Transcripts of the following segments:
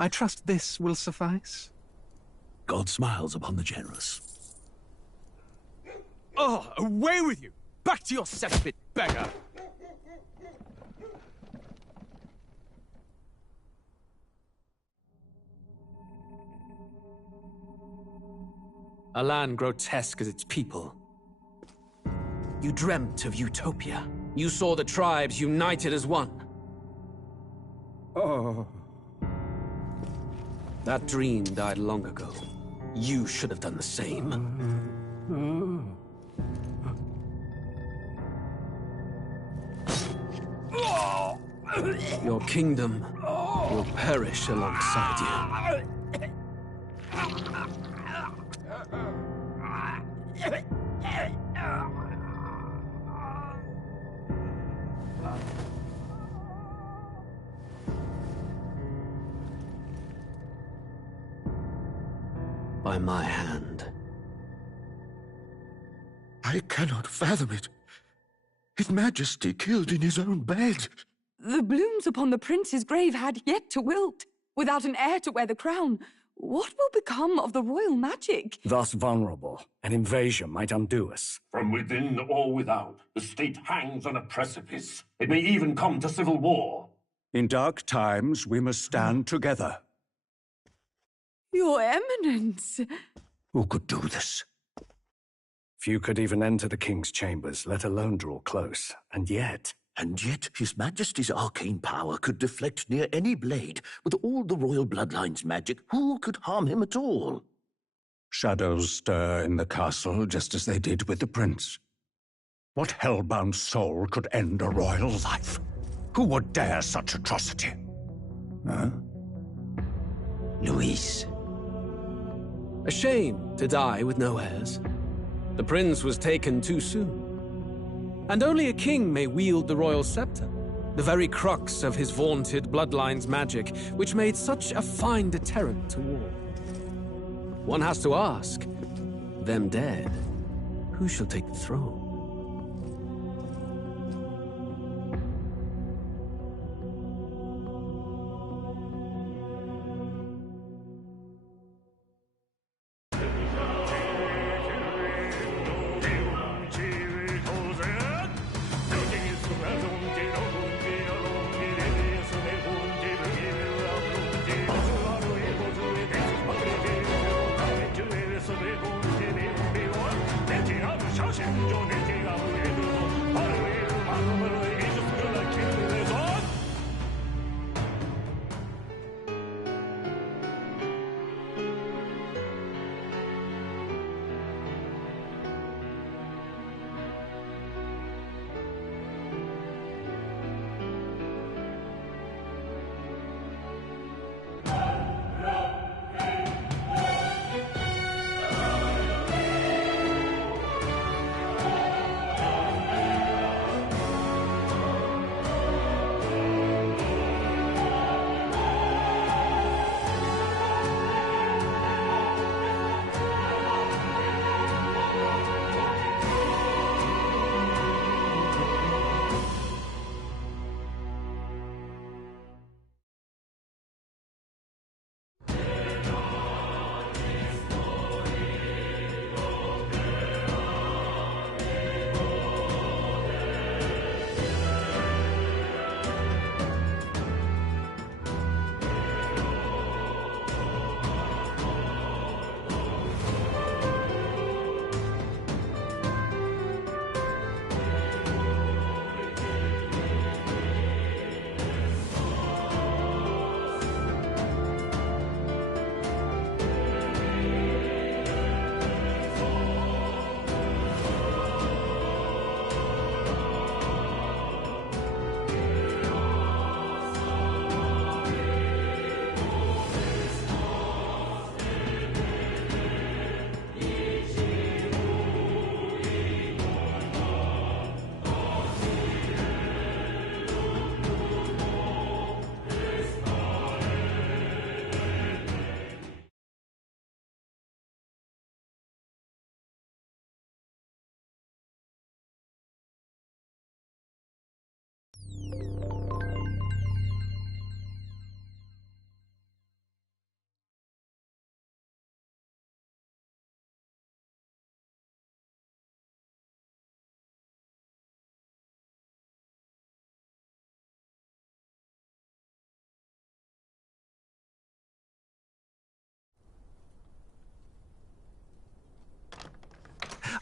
I trust this will suffice. God smiles upon the generous. Oh, away with you! Back to your cesspit, beggar! A land grotesque as its people. You dreamt of utopia. You saw the tribes united as one. Oh. That dream died long ago. You should have done the same. Your kingdom will perish alongside you. By my hand. I cannot fathom it. His Majesty killed in his own bed. The blooms upon the prince's grave had yet to wilt. Without an heir to wear the crown, what will become of the royal magic? Thus vulnerable, an invasion might undo us. From within or without, the state hangs on a precipice. It may even come to civil war. In dark times, we must stand together. Your Eminence! Who could do this? Few could even enter the king's chambers, let alone draw close. And yet His Majesty's arcane power could deflect near any blade. With all the royal bloodline's magic, who could harm him at all? shadows stir in the castle just as they did with the prince. What hellbound soul could end a royal life? Who would dare such atrocity? Huh? Luis. A shame to die with no heirs. The prince was taken too soon. And only a king may wield the royal scepter, the very crux of his vaunted bloodline's magic, which made such a fine deterrent to war. One has to ask, them dead, who shall take the throne? 내 지하로 샤신존에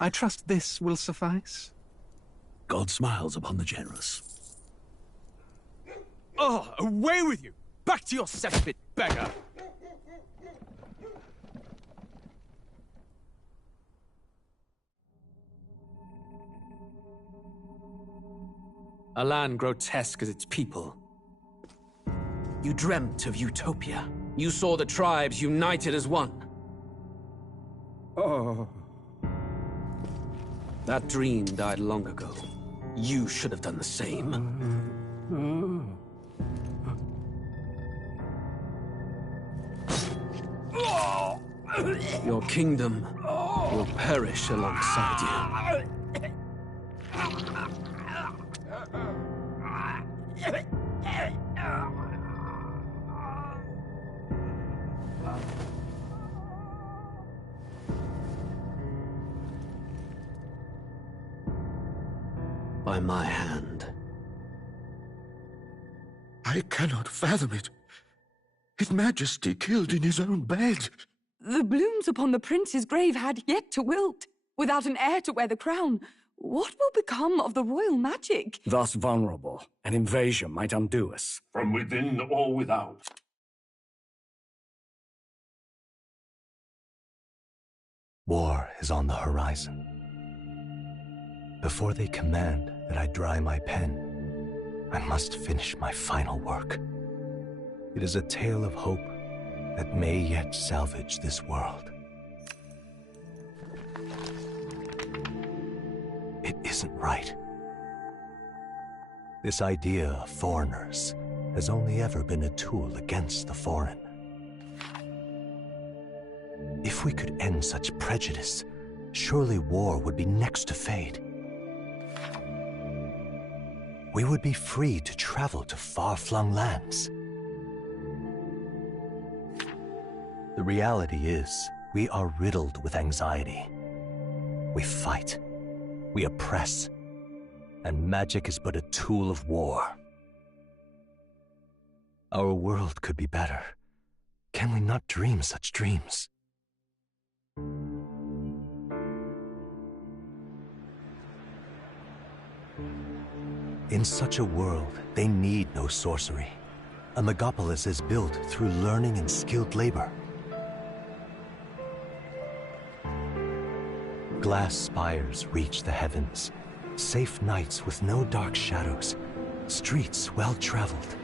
I trust this will suffice. God smiles upon the generous. Oh, away with you! Back to your cesspit, beggar! A land grotesque as its people. You dreamt of utopia. You saw the tribes united as one. Oh. That dream died long ago. You should have done the same. Your kingdom will perish alongside you. By my hand. I cannot fathom it. His Majesty killed in his own bed. The blooms upon the prince's grave had yet to wilt. Without an heir to wear the crown, what will become of the royal magic? Thus vulnerable, an invasion might undo us. From within or without. War is on the horizon. Before they command that I dry my pen, I must finish my final work. It is a tale of hope that may yet salvage this world. It isn't right. This idea of foreigners has only ever been a tool against the foreign. If we could end such prejudice, surely war would be next to fade. We would be free to travel to far-flung lands. The reality is, we are riddled with anxiety. We fight, we oppress, and magic is but a tool of war. Our world could be better. Can we not dream such dreams? In such a world, they need no sorcery. A megapolis is built through learning and skilled labor. Glass spires reach the heavens, safe nights with no dark shadows, streets well-traveled.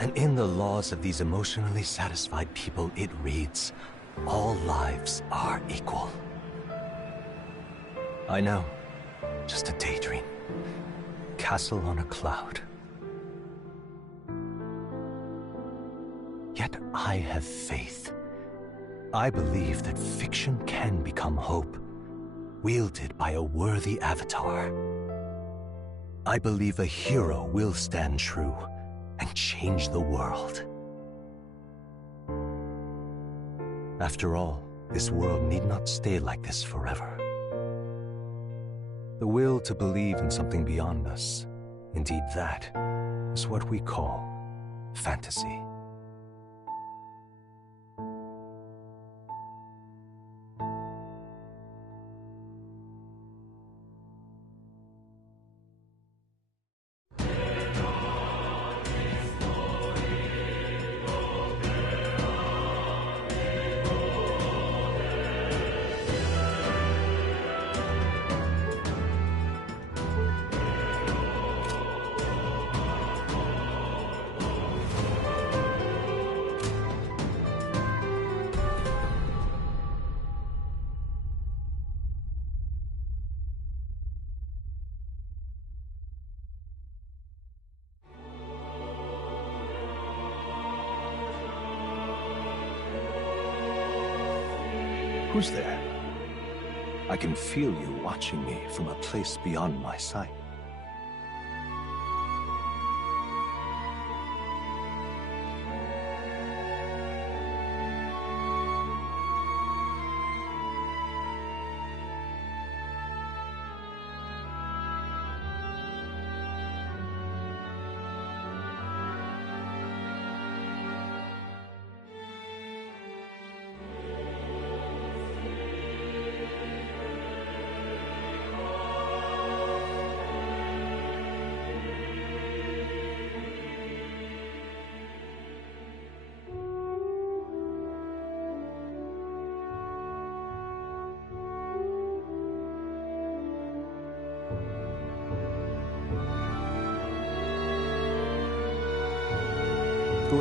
And in the laws of these emotionally satisfied people, it reads, all lives are equal. I know, just a daydream. Castle on a cloud. Yet I have faith. I believe that fiction can become hope, wielded by a worthy avatar. I believe a hero will stand true and change the world. After all, this world need not stay like this forever. The will to believe in something beyond us, indeed that, is what we call fantasy. Who's there? I can feel you watching me from a place beyond my sight.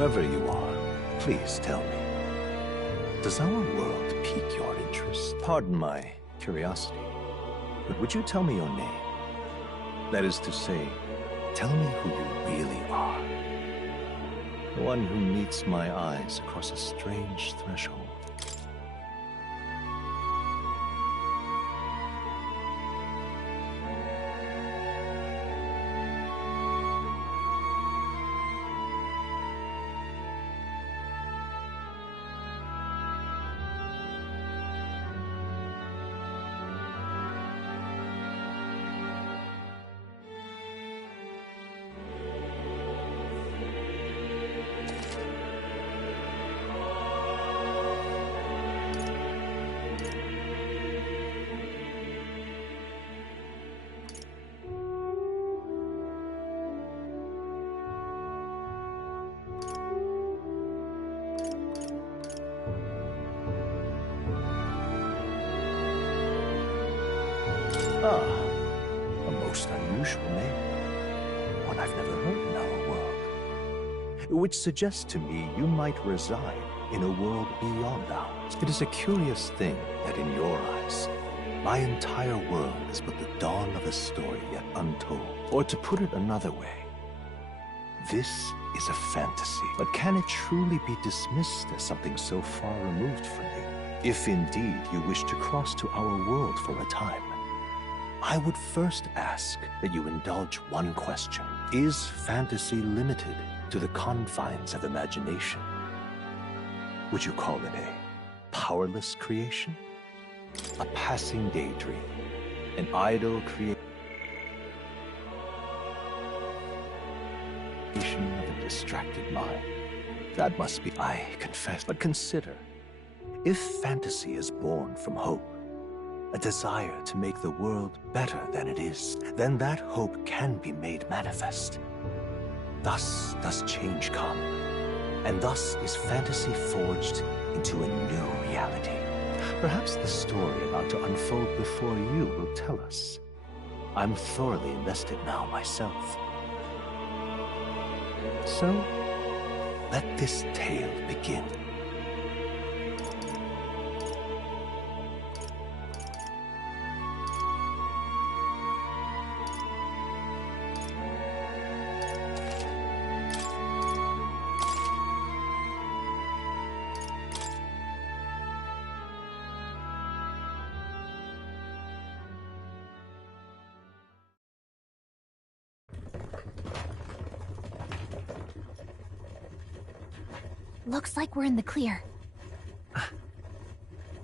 Whoever you are, please tell me. Does our world pique your interest? Pardon my curiosity, but would you tell me your name? That is to say, tell me who you really are. The one who meets my eyes across a strange threshold. Ah, a most unusual name. One I've never heard in our world. Which suggests to me you might reside in a world beyond ours. It is a curious thing that in your eyes, my entire world is but the dawn of a story yet untold. Or to put it another way, this is a fantasy. But can it truly be dismissed as something so far removed from you? If indeed you wish to cross to our world for a time, I would first ask that you indulge one question. Is fantasy limited to the confines of imagination? Would you call it a powerless creation? A passing daydream? An idle creation of a distracted mind? That must be, I confess. But consider, if fantasy is born from hope, a desire to make the world better than it is, then that hope can be made manifest. Thus does change come, and thus is fantasy forged into a new reality. Perhaps the story about to unfold before you will tell us. I'm thoroughly invested now myself. So, let this tale begin. Looks like we're in the clear.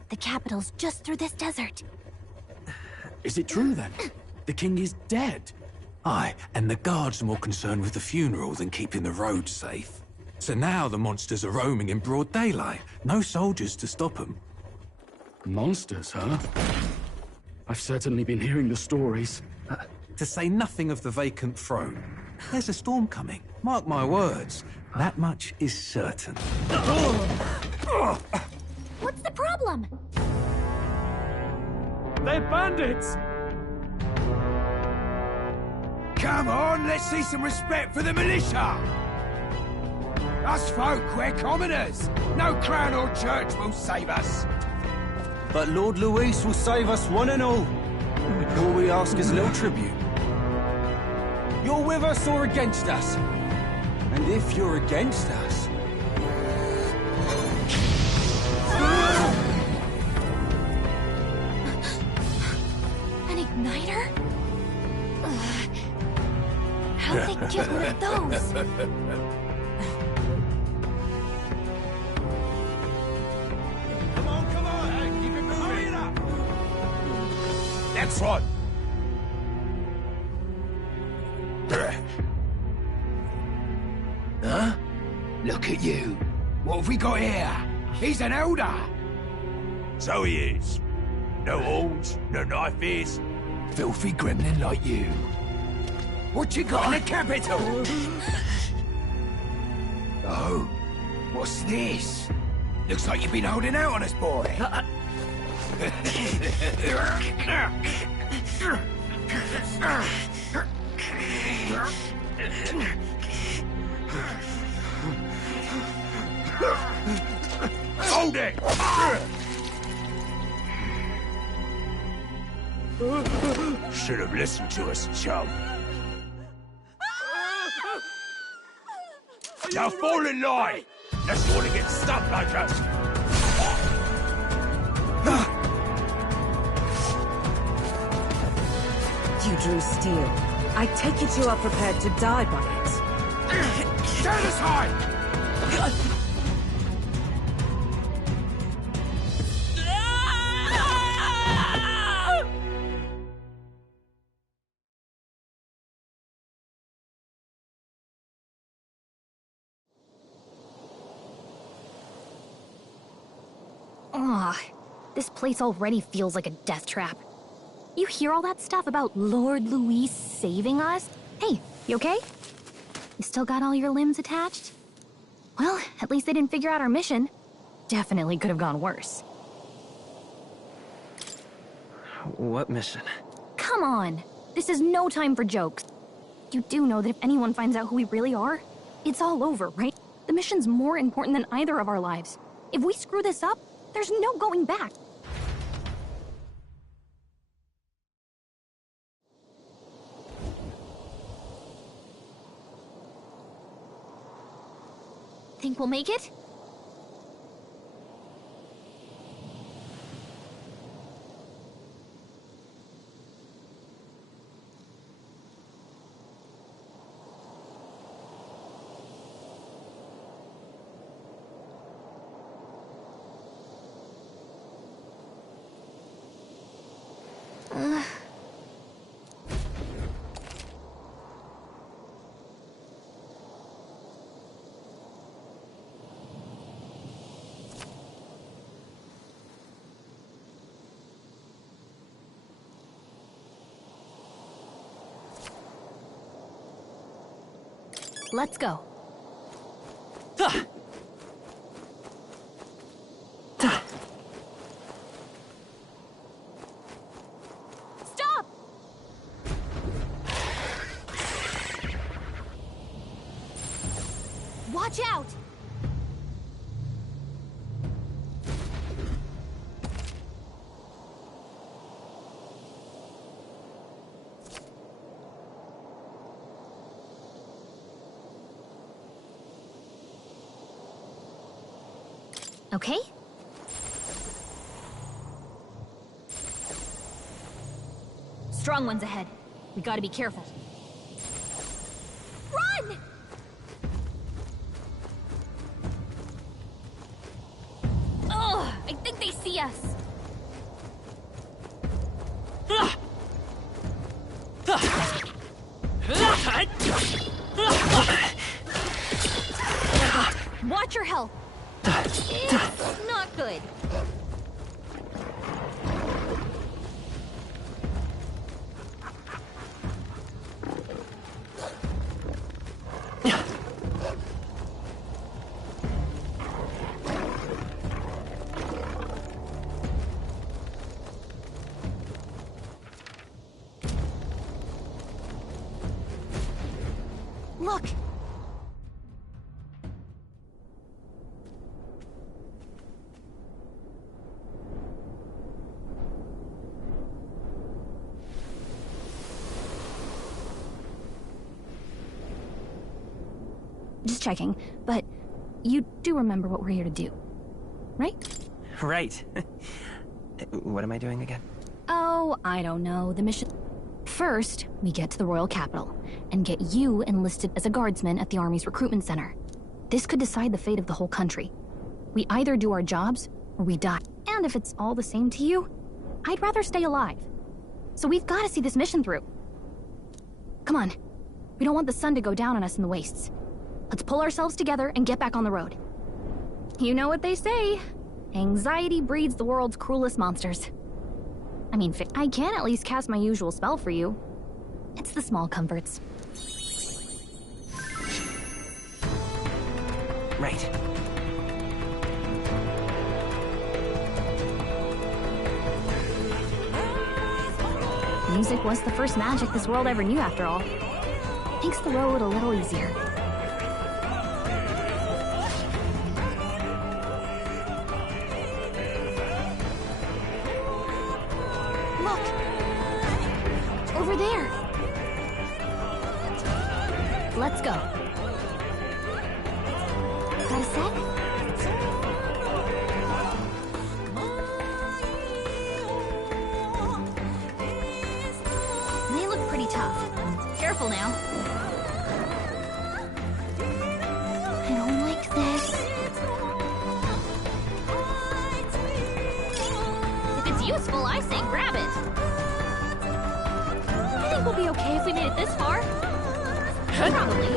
The capital's just through this desert. Is it true then? The king is dead? Aye, and the guards are more concerned with the funeral than keeping the roads safe. So now the monsters are roaming in broad daylight. No soldiers to stop them. Monsters, huh? I've certainly been hearing the stories. To say nothing of the vacant throne. There's a storm coming. Mark my words. That much is certain. What's the problem? They're bandits! Come on, let's see some respect for the militia! Us folk, we're commoners. No crown or church will save us. But Lord Luis will save us one and all. All we ask is a little tribute. You're with us or against us? And if you're against us... An igniter? How'd they get one of those? Come on, hey, keep it moving. Hurry it up. That's right. Huh? Look at you. What have we got here? He's an elder. So he is. No horns, no knife is. Filthy gremlin like you. What you got in the capital? Oh, what's this? Looks like you've been holding out on us, boy. Hold it! Should have listened to us, chum. Now fall in line! Unless you want to get stuck like us! You drew steel. I take it you are prepared to die by it. Stand aside! This place already feels like a death trap. You hear all that stuff about Lord Luis saving us? Hey, you okay? You still got all your limbs attached? Well, at least they didn't figure out our mission. Definitely could have gone worse. What mission? Come on! This is no time for jokes. You do know that if anyone finds out who we really are, it's all over, right? The mission's more important than either of our lives. If we screw this up, there's no going back. Think we'll make it? Let's go. Stop! Watch out! Okay? Strong ones ahead. We gotta be careful. Run! Ugh, I think they see us. Watch your health. It's not good. Look! Just checking, but you do remember what we're here to do, right? Right. What am I doing again? Oh, I don't know. The mission... First, we get to the royal capital and get you enlisted as a guardsman at the army's recruitment center. This could decide the fate of the whole country. We either do our jobs or we die. And if it's all the same to you, I'd rather stay alive. So we've got to see this mission through. Come on. We don't want the sun to go down on us in the wastes. Let's pull ourselves together and get back on the road. You know what they say. Anxiety breeds the world's cruelest monsters. I mean, I can at least cast my usual spell for you. It's the small comforts. Right. Music was the first magic this world ever knew, after all. Makes the road a little easier. Look! Over there! Let's go. Got a sec? They look pretty tough. Careful now. I don't like this. If it's useful, I say grab it. I think we'll be okay if we made it this far. Probably.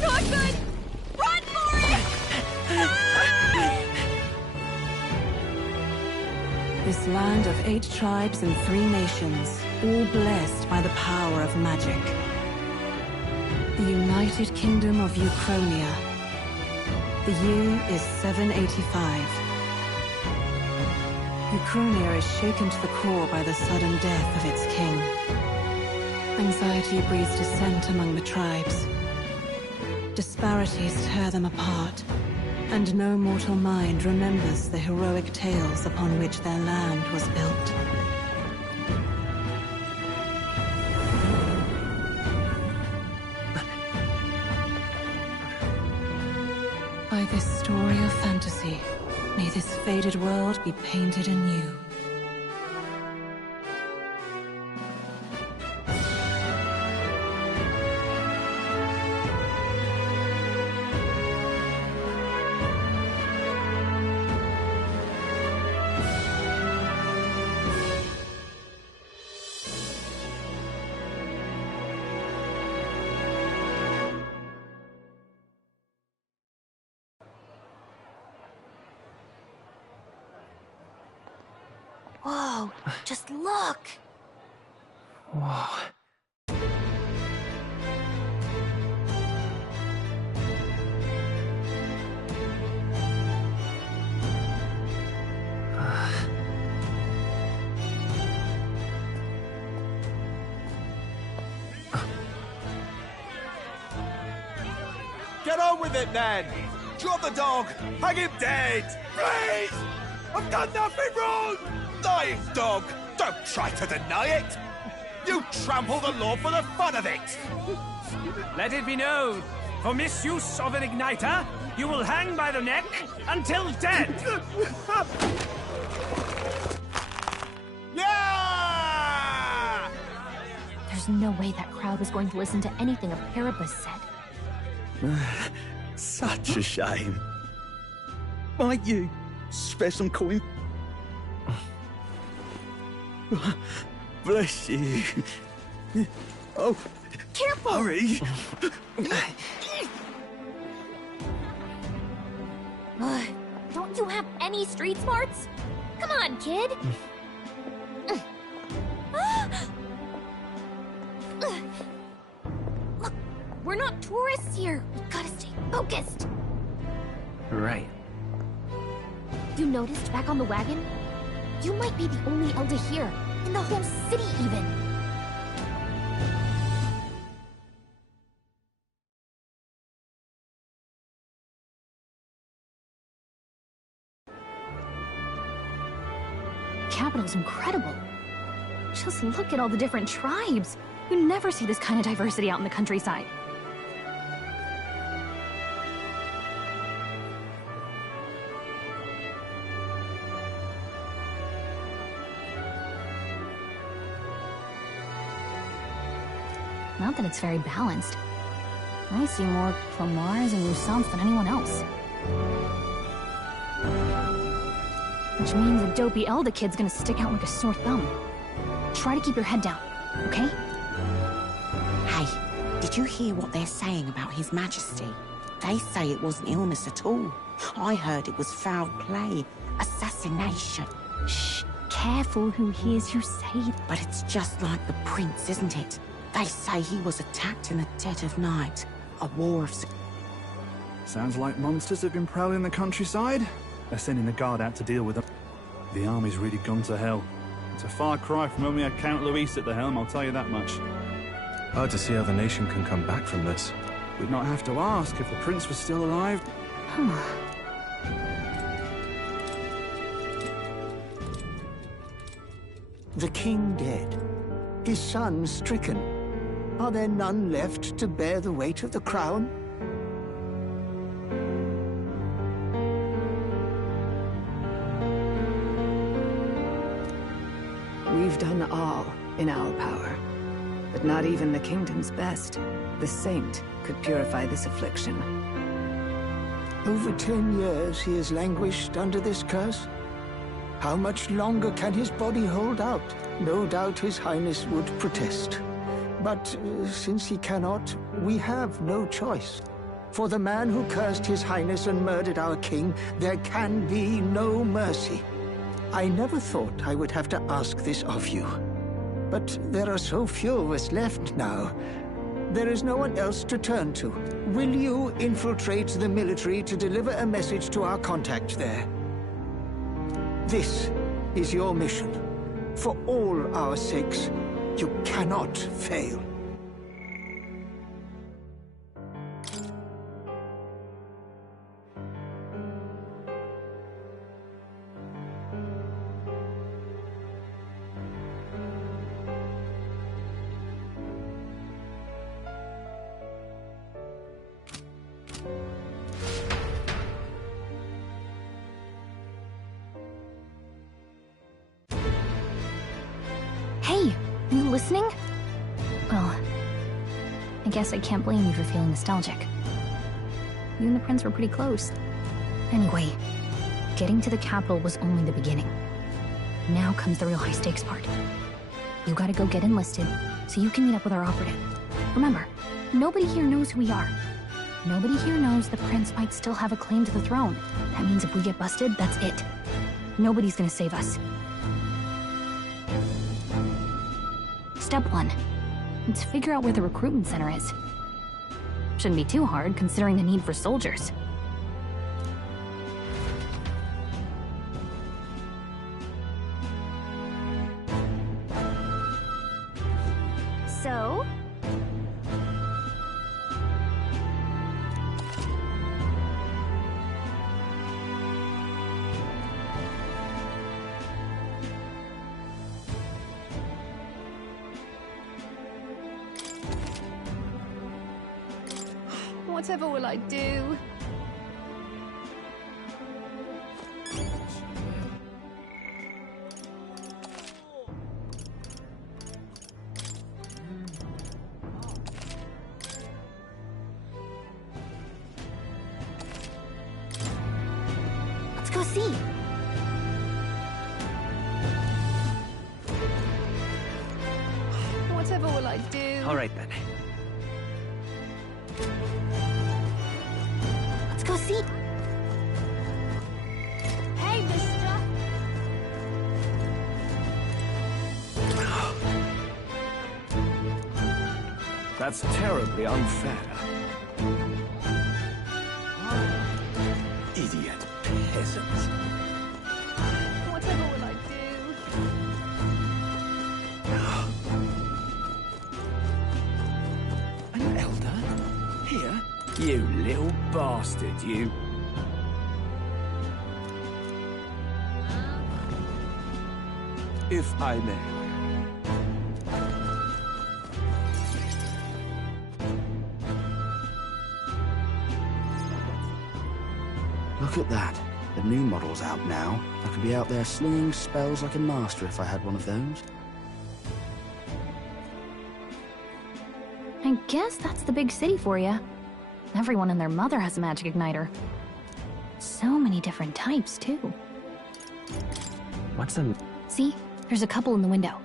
Not good! Run for it! This land of 8 tribes and 3 nations, all blessed by the power of magic. The United Kingdom of Uchronia. The year is 785. Uchronia is shaken to the core by the sudden death of its king. Anxiety breeds dissent among the tribes. Disparities tear them apart, and no mortal mind remembers the heroic tales upon which their land was built. By this story of fantasy, may this faded world be painted anew. Whoa, just look! Whoa. Get on with it, then! Drop the dog! Hang him dead! Please! I've done nothing wrong! Lying dog! Don't try to deny it! You trample the law for the fun of it! Let it be known, for misuse of an igniter, you will hang by the neck until dead! Yeah! There's no way that crowd was going to listen to anything a Paribus said. Such a shame. Might you spare some coin? Bless you. Oh, careful! Hurry! Don't you have any street smarts? Come on, kid! Look, we're not tourists here. We gotta stay focused. Right. You noticed back on the wagon? You might be the only elder here, in the whole city even. Capital's incredible. Just look at all the different tribes. You never see this kind of diversity out in the countryside. Not that it's very balanced. I see more Clomars and Lusants than anyone else. Which means a dopey Elda kid's gonna stick out like a sore thumb. Try to keep your head down, okay? Hey, did you hear what they're saying about His Majesty? They say it wasn't illness at all. I heard it was foul play, assassination. Shh, careful who hears you say that. But it's just like the prince, isn't it? They say he was attacked in the dead of night. A war of... Sounds like monsters have been prowling the countryside. They're sending the guard out to deal with them. The army's really gone to hell. It's a far cry from when we had Count Luis at the helm, I'll tell you that much. Hard to see how the nation can come back from this. We'd not have to ask if the prince was still alive. The king dead, his son stricken. Are there none left to bear the weight of the crown? We've done all in our power, but not even the kingdom's best, the saint, could purify this affliction. Over 10 years he has languished under this curse. How much longer can his body hold out? No doubt his highness would protest. But since he cannot, we have no choice. For the man who cursed his highness and murdered our king, there can be no mercy. I never thought I would have to ask this of you. But there are so few of us left now. There is no one else to turn to. Will you infiltrate the military to deliver a message to our contact there? This is your mission. For all our sakes, you cannot fail. Hey, you listening? Well, I guess I can't blame you for feeling nostalgic. You and the prince were pretty close. Anyway, getting to the capital was only the beginning. Now comes the real high-stakes part. You gotta go get enlisted, so you can meet up with our operative. Remember, nobody here knows who we are. Nobody here knows the prince might still have a claim to the throne. That means if we get busted, that's it. Nobody's gonna save us. Step 1. Let's figure out where the recruitment center is. Shouldn't be too hard, considering the need for soldiers. So? Whatever will I do? Let's go see. Whatever will I do? All right then. Let's go see. Hey, mister. That's terribly unfair. Idiot peasants. Whatever will I do? An elder? Here? You little bastard, you. If I may. Look at that. The new model's out now. I could be out there slinging spells like a master if I had one of those. I guess that's the big city for you. Everyone and their mother has a magic igniter. So many different types, too. What's a... See? There's a couple in the window.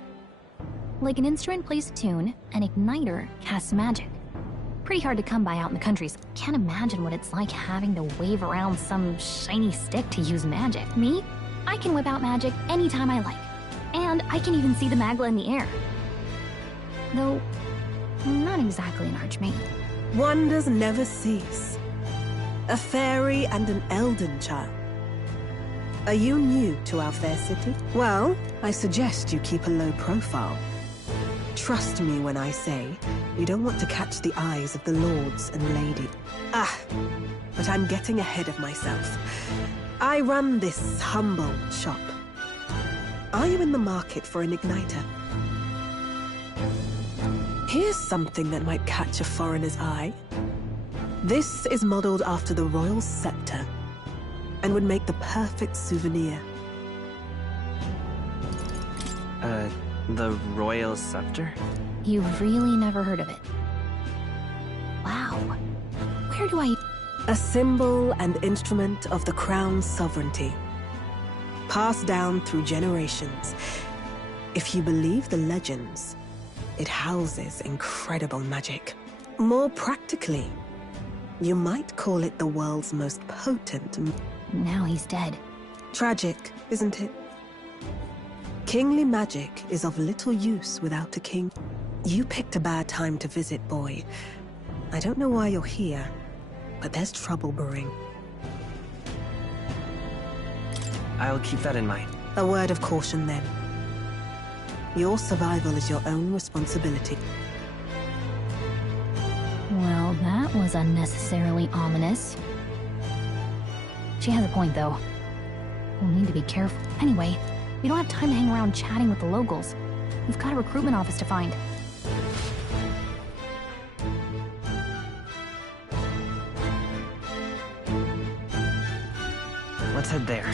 Like an instrument plays a tune, an igniter casts magic. Pretty hard to come by out in the countries. Can't imagine what it's like having to wave around some shiny stick to use magic. Me? I can whip out magic anytime I like. And I can even see the Magla in the air. Though, I'm not exactly an archmage. Wonders never cease. A fairy and an elden child. Are you new to our fair city? Well, I suggest you keep a low profile. Trust me when I say, you don't want to catch the eyes of the lords and ladies. But I'm getting ahead of myself. I run this humble shop. Are you in the market for an igniter? Here's something that might catch a foreigner's eye. This is modeled after the royal scepter and would make the perfect souvenir. The royal scepter? You've really never heard of it. Wow. Where do I... A symbol and instrument of the crown's sovereignty. Passed down through generations. If you believe the legends, it houses incredible magic. More practically, you might call it the world's most potent... Now he's dead. Tragic, isn't it? Kingly magic is of little use without a king. You picked a bad time to visit, boy. I don't know why you're here, but there's trouble brewing. I'll keep that in mind. A word of caution, then. Your survival is your own responsibility. Well, that was unnecessarily ominous. She has a point, though. We'll need to be careful. Anyway, we don't have time to hang around chatting with the locals. We've got a recruitment office to find. Let's head there.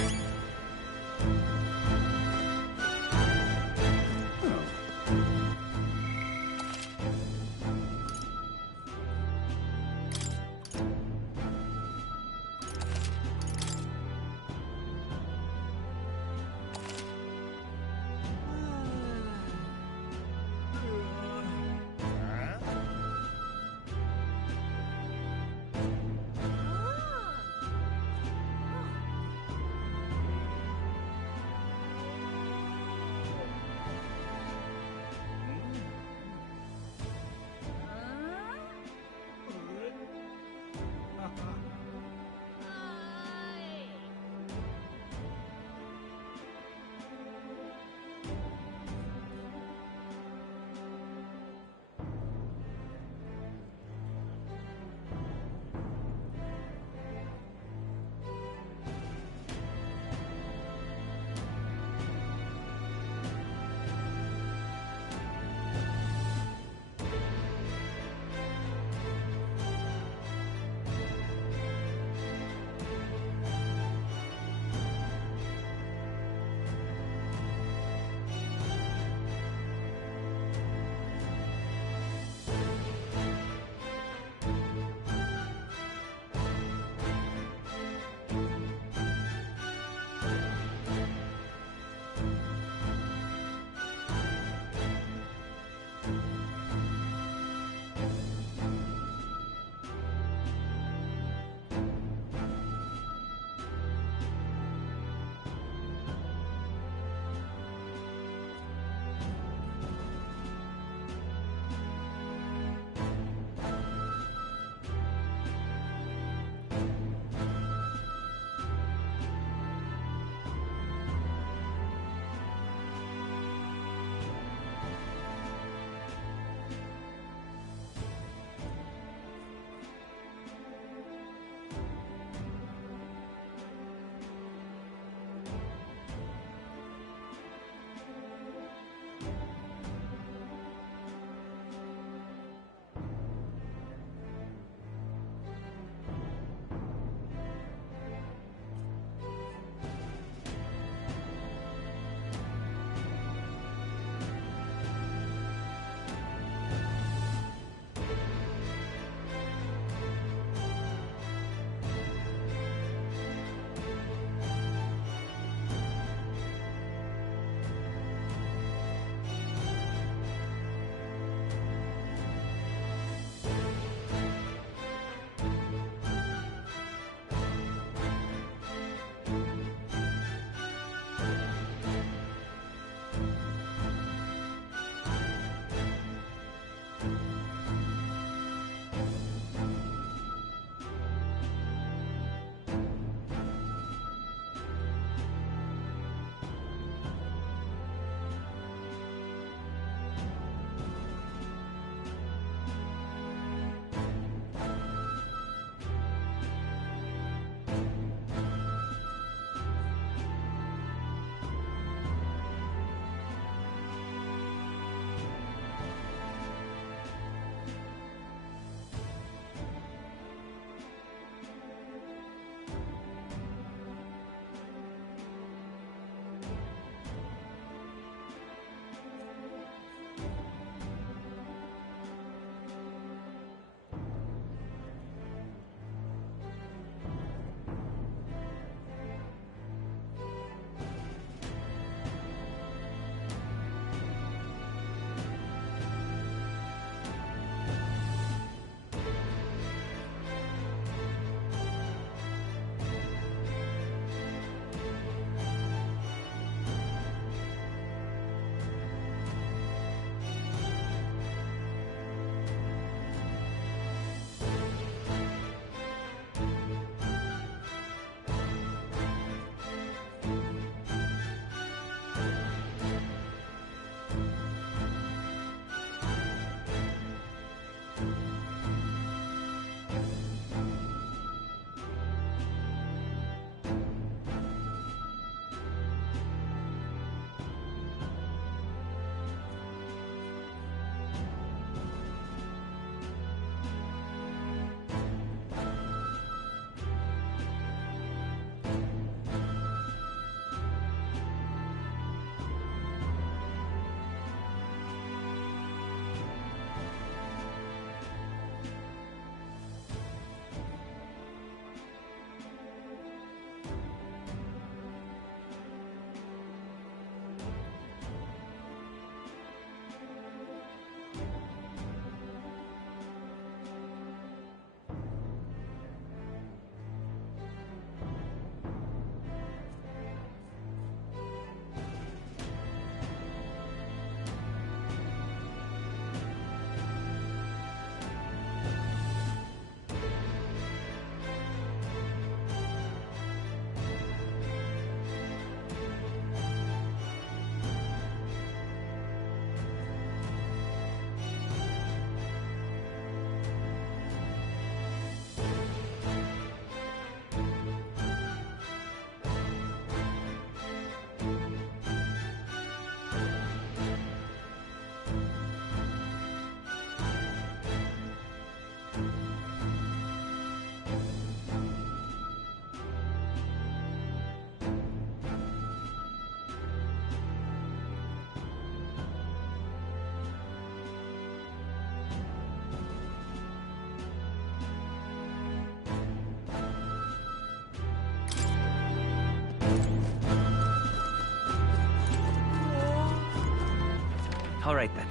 All right, then.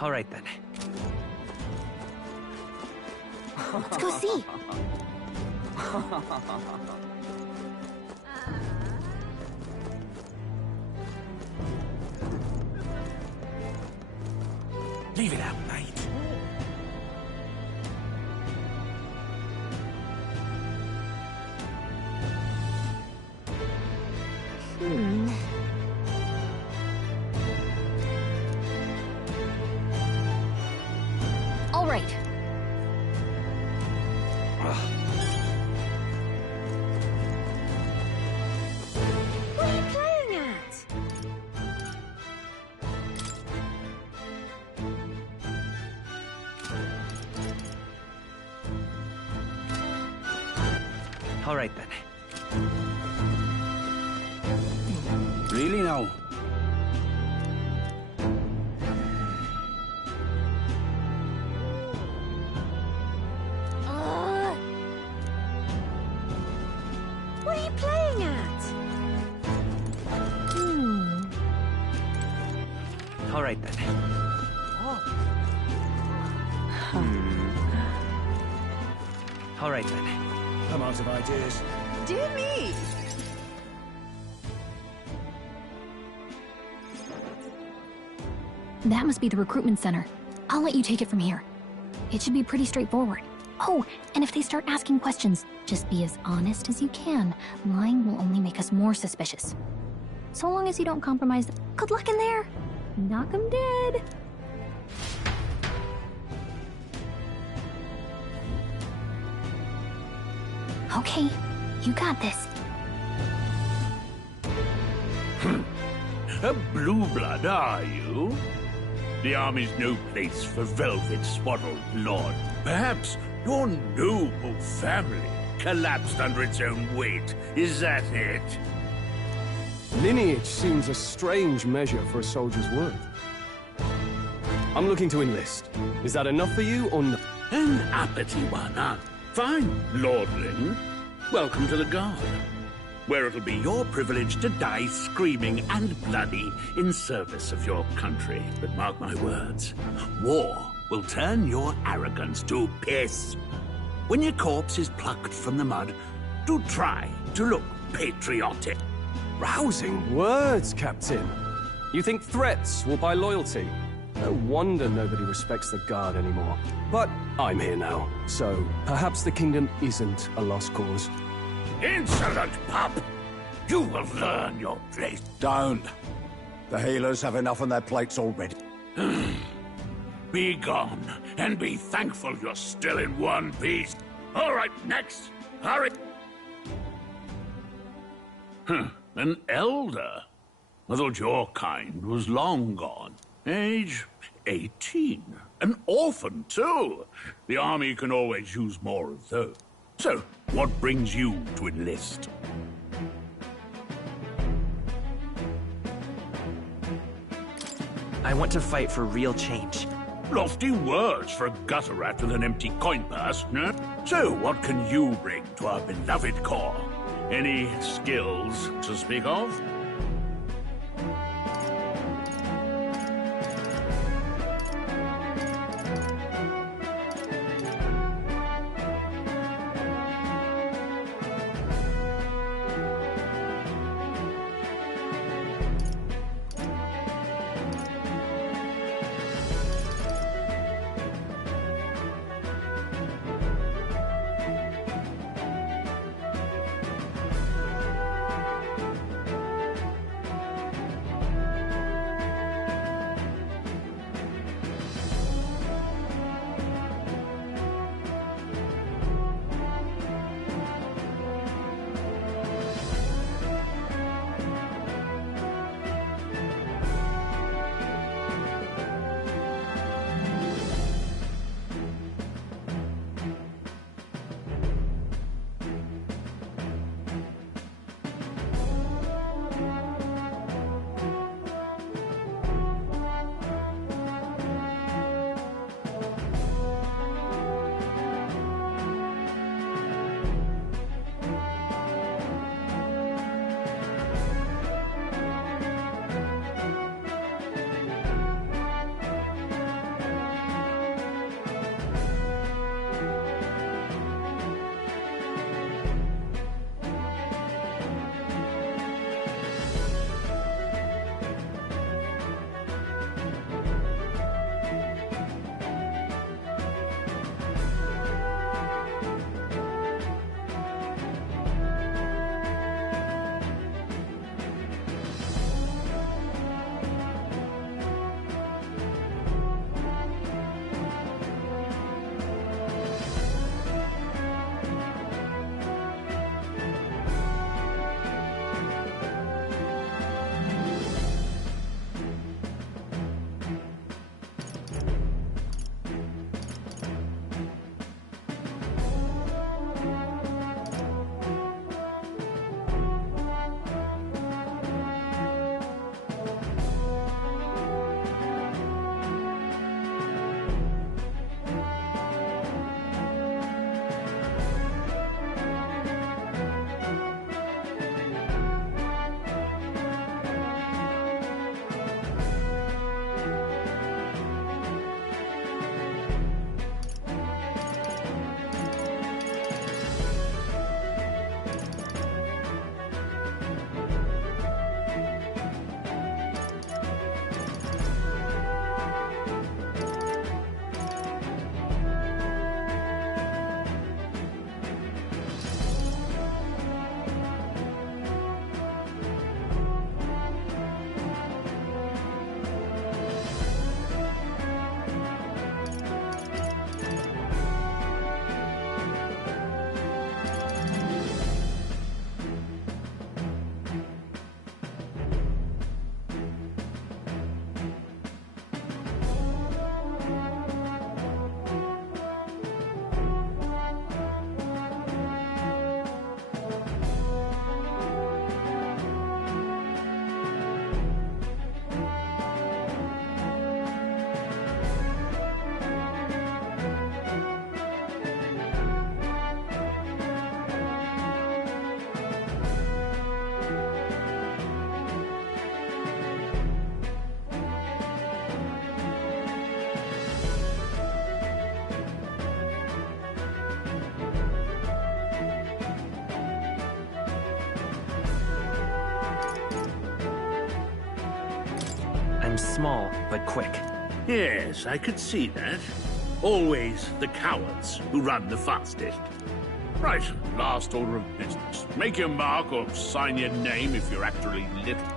All right, then. Let's go see. Leave it out, mate. All right. What are you playing at? All right, then. Really now? What are you playing at? All right, then. All right, then. I'm out of ideas. Dear me. That must be the recruitment center. I'll let you take it from here. It should be pretty straightforward. Oh, and if they start asking questions, just be as honest as you can. Lying will only make us more suspicious. So long as you don't compromise them. Good luck in there. Knock 'em dead. Okay, you got this. A blue blood, are you? The army's no place for velvet-swaddled lord. Perhaps your noble family collapsed under its own weight. Is that it? Lineage seems a strange measure for a soldier's worth. I'm looking to enlist. Is that enough for you, or not? An uppity one, huh? Fine, lordling. Welcome to the Guard, where it'll be your privilege to die screaming and bloody in service of your country. But mark my words, war will turn your arrogance to piss. When your corpse is plucked from the mud, do try to look patriotic. Rousing words, Captain. You think threats will buy loyalty? No wonder nobody respects the Guard anymore. But I'm here now, so perhaps the kingdom isn't a lost cause. Insolent pup! You will learn your place. Don't. The healers have enough on their plates already. Be gone, and be thankful you're still in one piece. All right, next. Hurry. An elder? I thought your kind was long gone. Age 18. An orphan, too. The army can always use more of those. So, what brings you to enlist? I want to fight for real change. Lofty words for a gutter rat with an empty coin purse, no? So, what can you bring to our beloved corps? Any skills to speak of? I'm small, but quick. Yes, I could see that. Always the cowards who run the fastest. Right, last order of business. Make your mark or sign your name if you're actually little.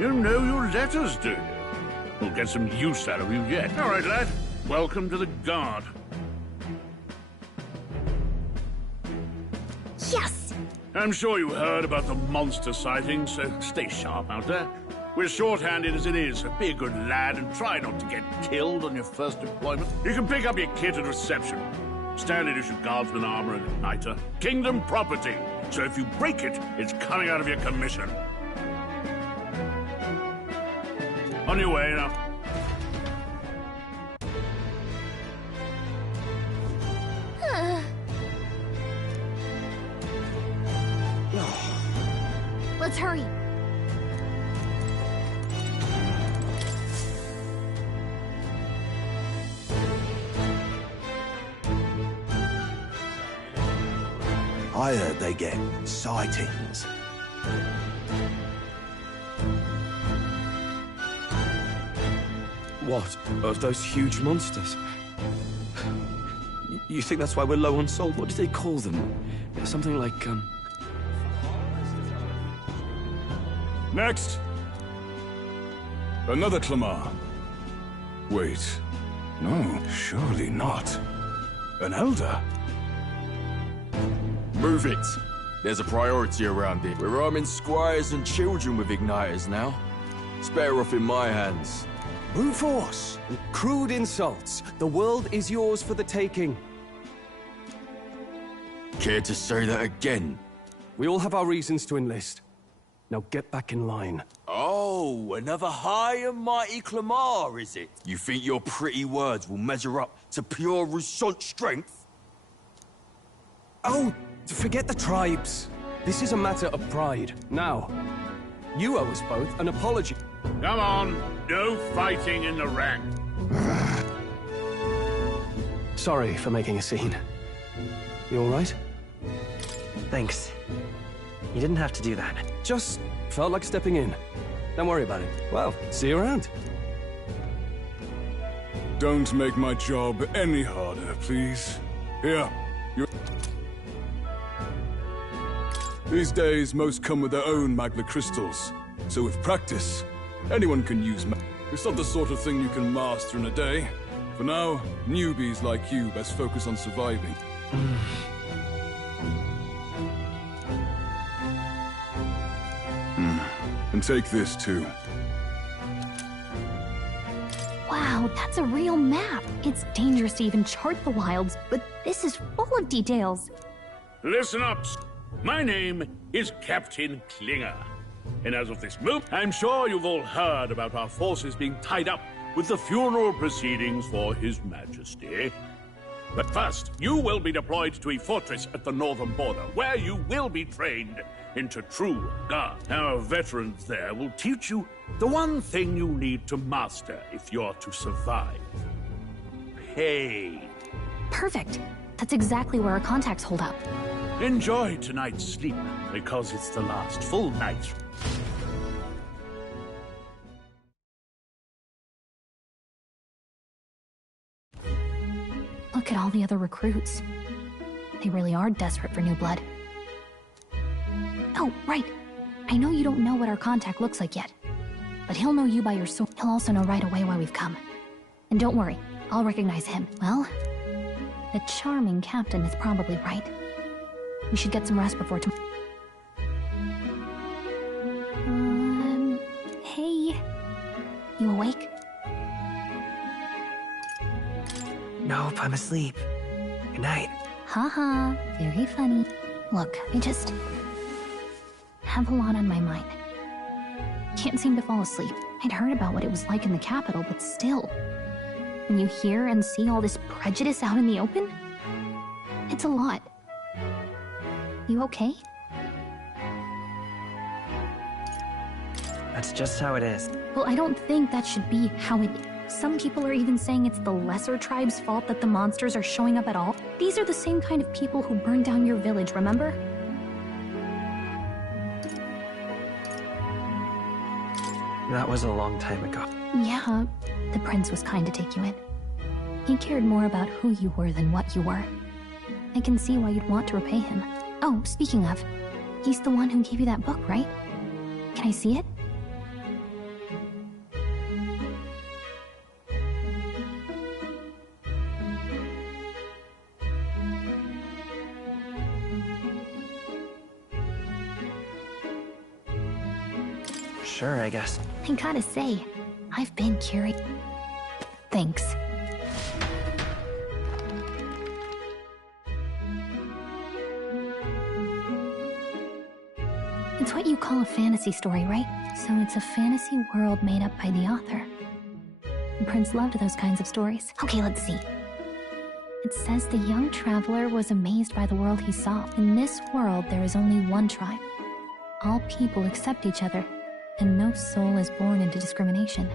You know your letters, do you? We'll get some use out of you yet. All right, lad. Welcome to the Guard. Yes! I'm sure you heard about the monster sightings, so stay sharp out there. We're short-handed as it is, so be a good lad and try not to get killed on your first deployment. You can pick up your kit at reception. Standard issue guardsman armor and igniter. Kingdom property. So if you break it, it's coming out of your commission. On your way now. Let's hurry. I heard they get sightings. What? Of those huge monsters? You think that's why we're low on salt? What do they call them? Something like, Next! Another Clamar. Wait. No, surely not. An Elder? Move it. There's a priority around here. We're arming squires and children with igniters now. It's better off in my hands. Brute force. Crude insults. The world is yours for the taking. Care to say that again? We all have our reasons to enlist. Now get back in line. Oh, another high and mighty Clamar, is it? You think your pretty words will measure up to pure Roussant strength? Oh, forget the tribes. This is a matter of pride. Now, you owe us both an apology. Come on, no fighting in the rank. Sorry for making a scene. You all right? Thanks. You didn't have to do that. Just felt like stepping in. Don't worry about it. Well, see you around. Don't make my job any harder, please. Here, you... These days, most come with their own magna crystals. So with practice, anyone can use It's not the sort of thing you can master in a day. For now, newbies like you best focus on surviving. And take this too. Wow, that's a real map. It's dangerous to even chart the wilds, but this is full of details. Listen up. My name is Captain Klinger. And as of this moment, I'm sure you've all heard about our forces being tied up with the funeral proceedings for His Majesty. But first, you will be deployed to a fortress at the northern border, where you will be trained into true guard. Our veterans there will teach you the one thing you need to master if you're to survive. Pain. Perfect. That's exactly where our contacts hold up. Enjoy tonight's sleep, because it's the last full night. Look at all the other recruits. They really are desperate for new blood. Oh, right. I know you don't know what our contact looks like yet, but he'll know you by your sword. He'll also know right away why we've come. And don't worry, I'll recognize him. Well, the charming captain is probably right. We should get some rest before tomorrow. Hey. You awake? Nope, I'm asleep. Good night. Haha, very funny. Look, I just have a lot on my mind. Can't seem to fall asleep. I'd heard about what it was like in the capital, but still. When you hear and see all this prejudice out in the open, it's a lot. You okay? That's just how it is. Well, I don't think that should be how it... Some people are even saying it's the lesser tribe's fault that the monsters are showing up at all. These are the same kind of people who burned down your village, remember? That was a long time ago. Yeah, the prince was kind to take you in. He cared more about who you were than what you were. I can see why you'd want to repay him. Oh, speaking of, he's the one who gave you that book, right? Can I see it? Sure, I guess. I gotta say, I've been curious. Thanks. It's what you call a fantasy story, right? So it's a fantasy world made up by the author. The prince loved those kinds of stories. Okay, let's see. It says the young traveler was amazed by the world he saw. In this world, there is only one tribe. All people accept each other, and no soul is born into discrimination.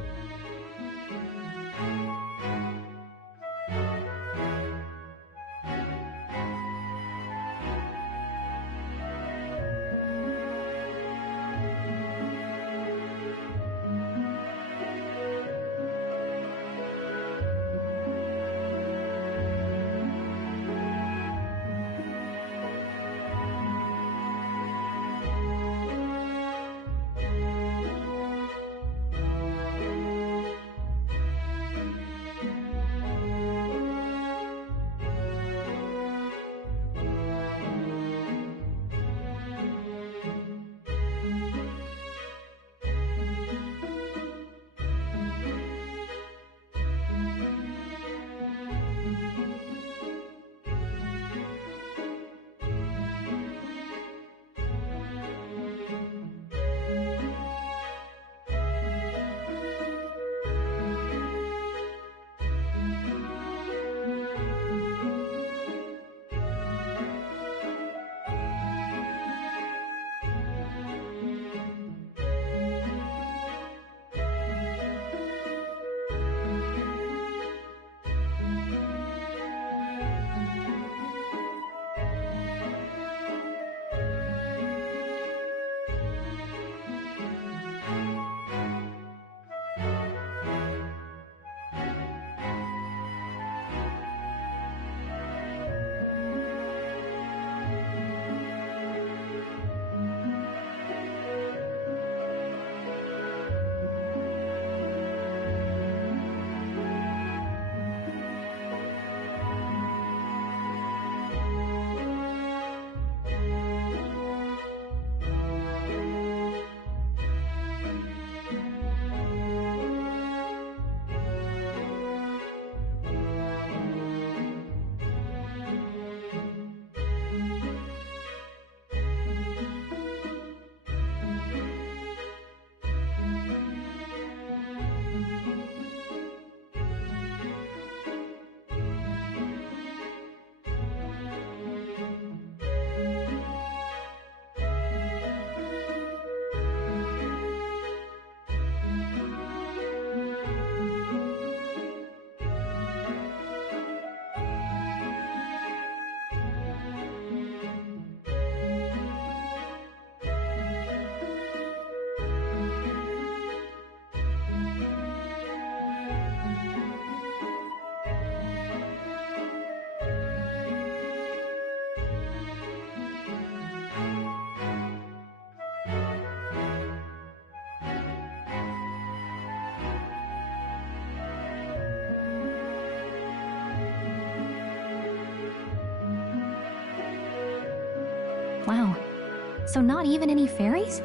So not even any fairies?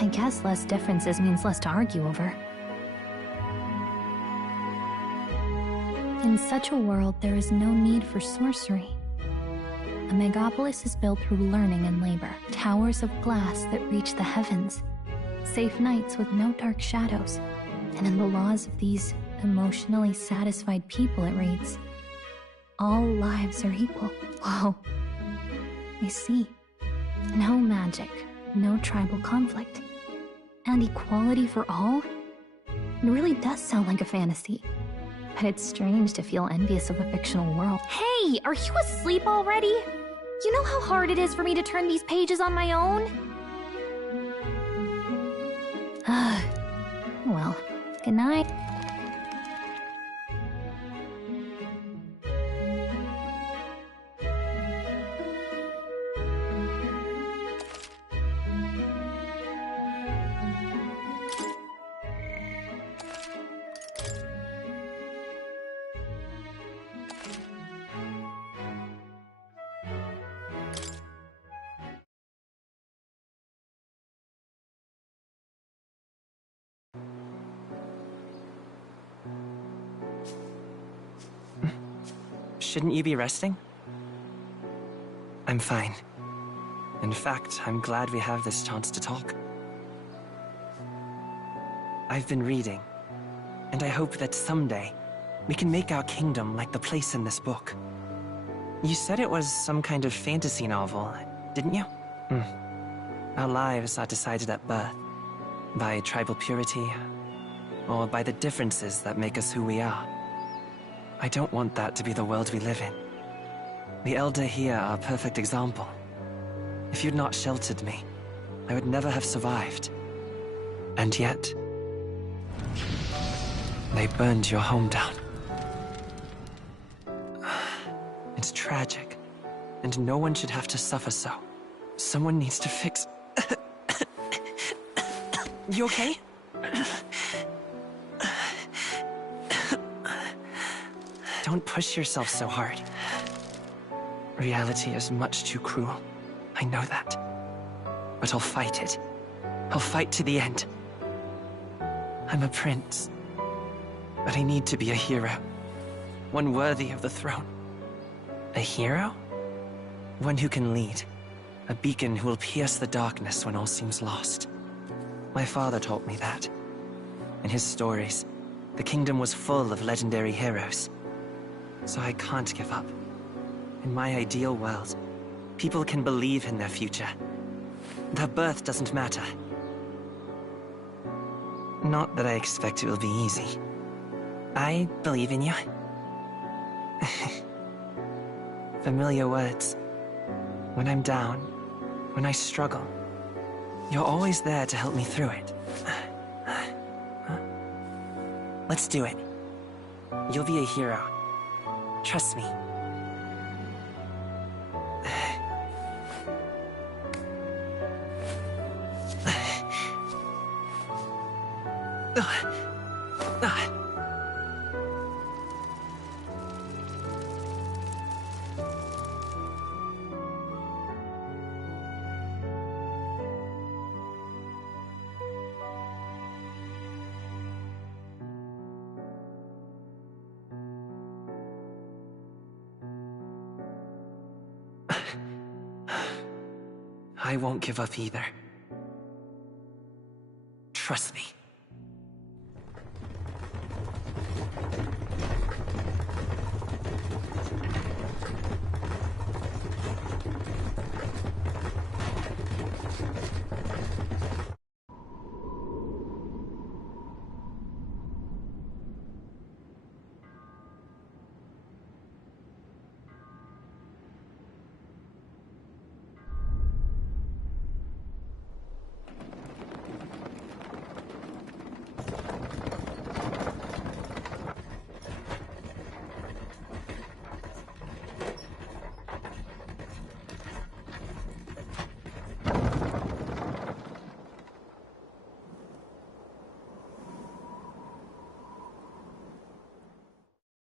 I guess less differences means less to argue over. In such a world, there is no need for sorcery. A megapolis is built through learning and labor. Towers of glass that reach the heavens. Safe nights with no dark shadows. And in the laws of these emotionally satisfied people, it reads, all lives are equal. Whoa. I see. No magic, no tribal conflict. And equality for all? It really does sound like a fantasy. But it's strange to feel envious of a fictional world. Hey, are you asleep already? You know how hard it is for me to turn these pages on my own? Well, good night. Shouldn't you be resting? I'm fine. In fact, I'm glad we have this chance to talk. I've been reading, and I hope that someday we can make our kingdom like the place in this book. You said it was some kind of fantasy novel, didn't you? Our lives are decided at birth, by tribal purity, or by the differences that make us who we are. I don't want that to be the world we live in. The Elder here are a perfect example. If you'd not sheltered me, I would never have survived. And yet, they burned your home down. It's tragic, and no one should have to suffer so. Someone needs to fix... You okay? Don't push yourself so hard. Reality is much too cruel. I know that. But I'll fight it. I'll fight to the end. I'm a prince. But I need to be a hero. One worthy of the throne. A hero? One who can lead. A beacon who will pierce the darkness when all seems lost. My father taught me that. In his stories, the kingdom was full of legendary heroes. So I can't give up. In my ideal world, people can believe in their future. Their birth doesn't matter. Not that I expect it will be easy. I believe in you. Familiar words. When I'm down, when I struggle, you're always there to help me through it. Let's do it. You'll be a hero. Trust me. I won't give up either. Trust me.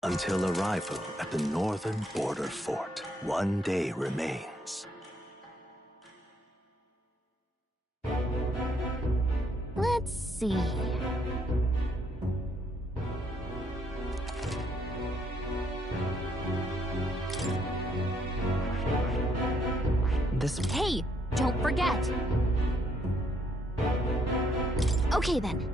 Until arrival at the northern border fort, one day remains. Let's see. Hey, don't forget. Okay then.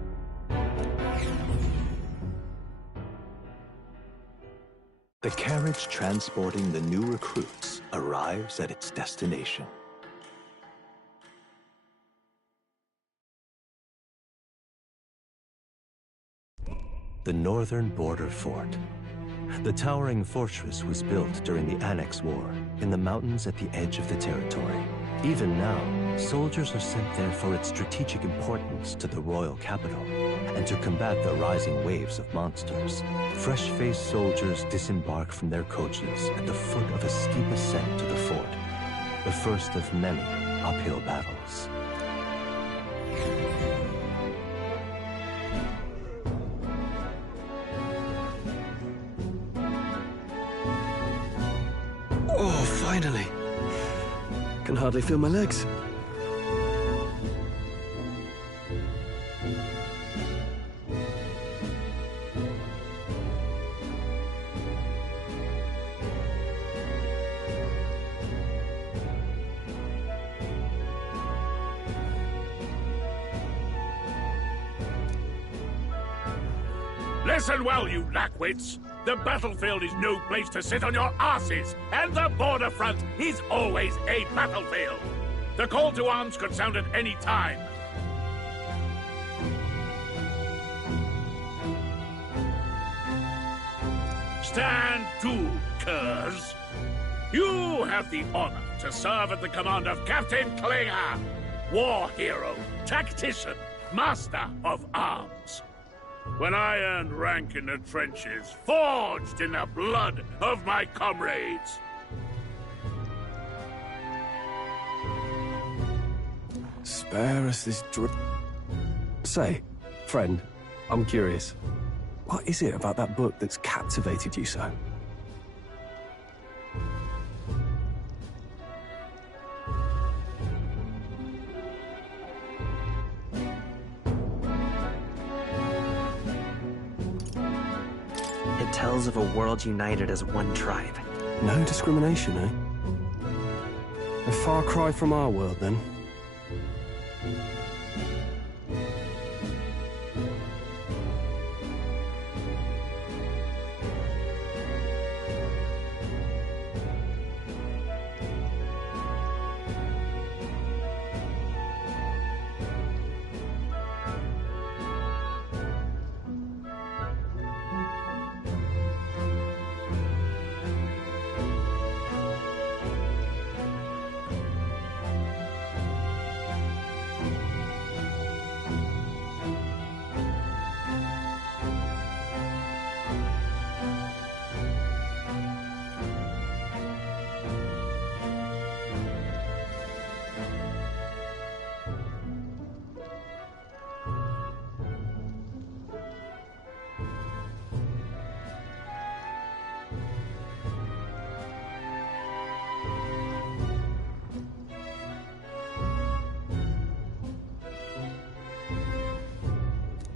The carriage transporting the new recruits arrives at its destination. The northern border fort. The towering fortress was built during the Annex War in the mountains at the edge of the territory. Even now, soldiers are sent there for its strategic importance to the royal capital and to combat the rising waves of monsters. Fresh-faced soldiers disembark from their coaches at the foot of a steep ascent to the fort, the first of many uphill battles. Oh, finally. Can hardly feel my legs. Listen well, you lackwits. The battlefield is no place to sit on your asses, and the border front is always a battlefield. The call to arms could sound at any time. Stand to, curs. You have the honor to serve at the command of Captain Klinger, war hero, tactician, master of arms. When I earned rank in the trenches, forged in the blood of my comrades. Spare us this Say, friend, I'm curious. What is it about that book that's captivated you so? It tells of a world united as one tribe. No discrimination, eh? A far cry from our world, then.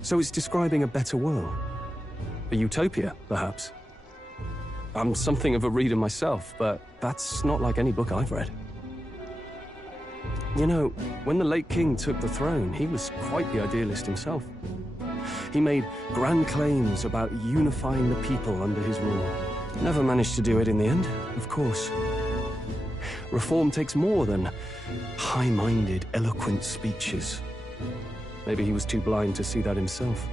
So it's describing a better world. A utopia, perhaps. I'm something of a reader myself, but that's not like any book I've read. You know, when the late king took the throne, he was quite the idealist himself. He made grand claims about unifying the people under his rule. Never managed to do it in the end, of course. Reform takes more than high-minded, eloquent speeches. Maybe he was too blind to see that himself.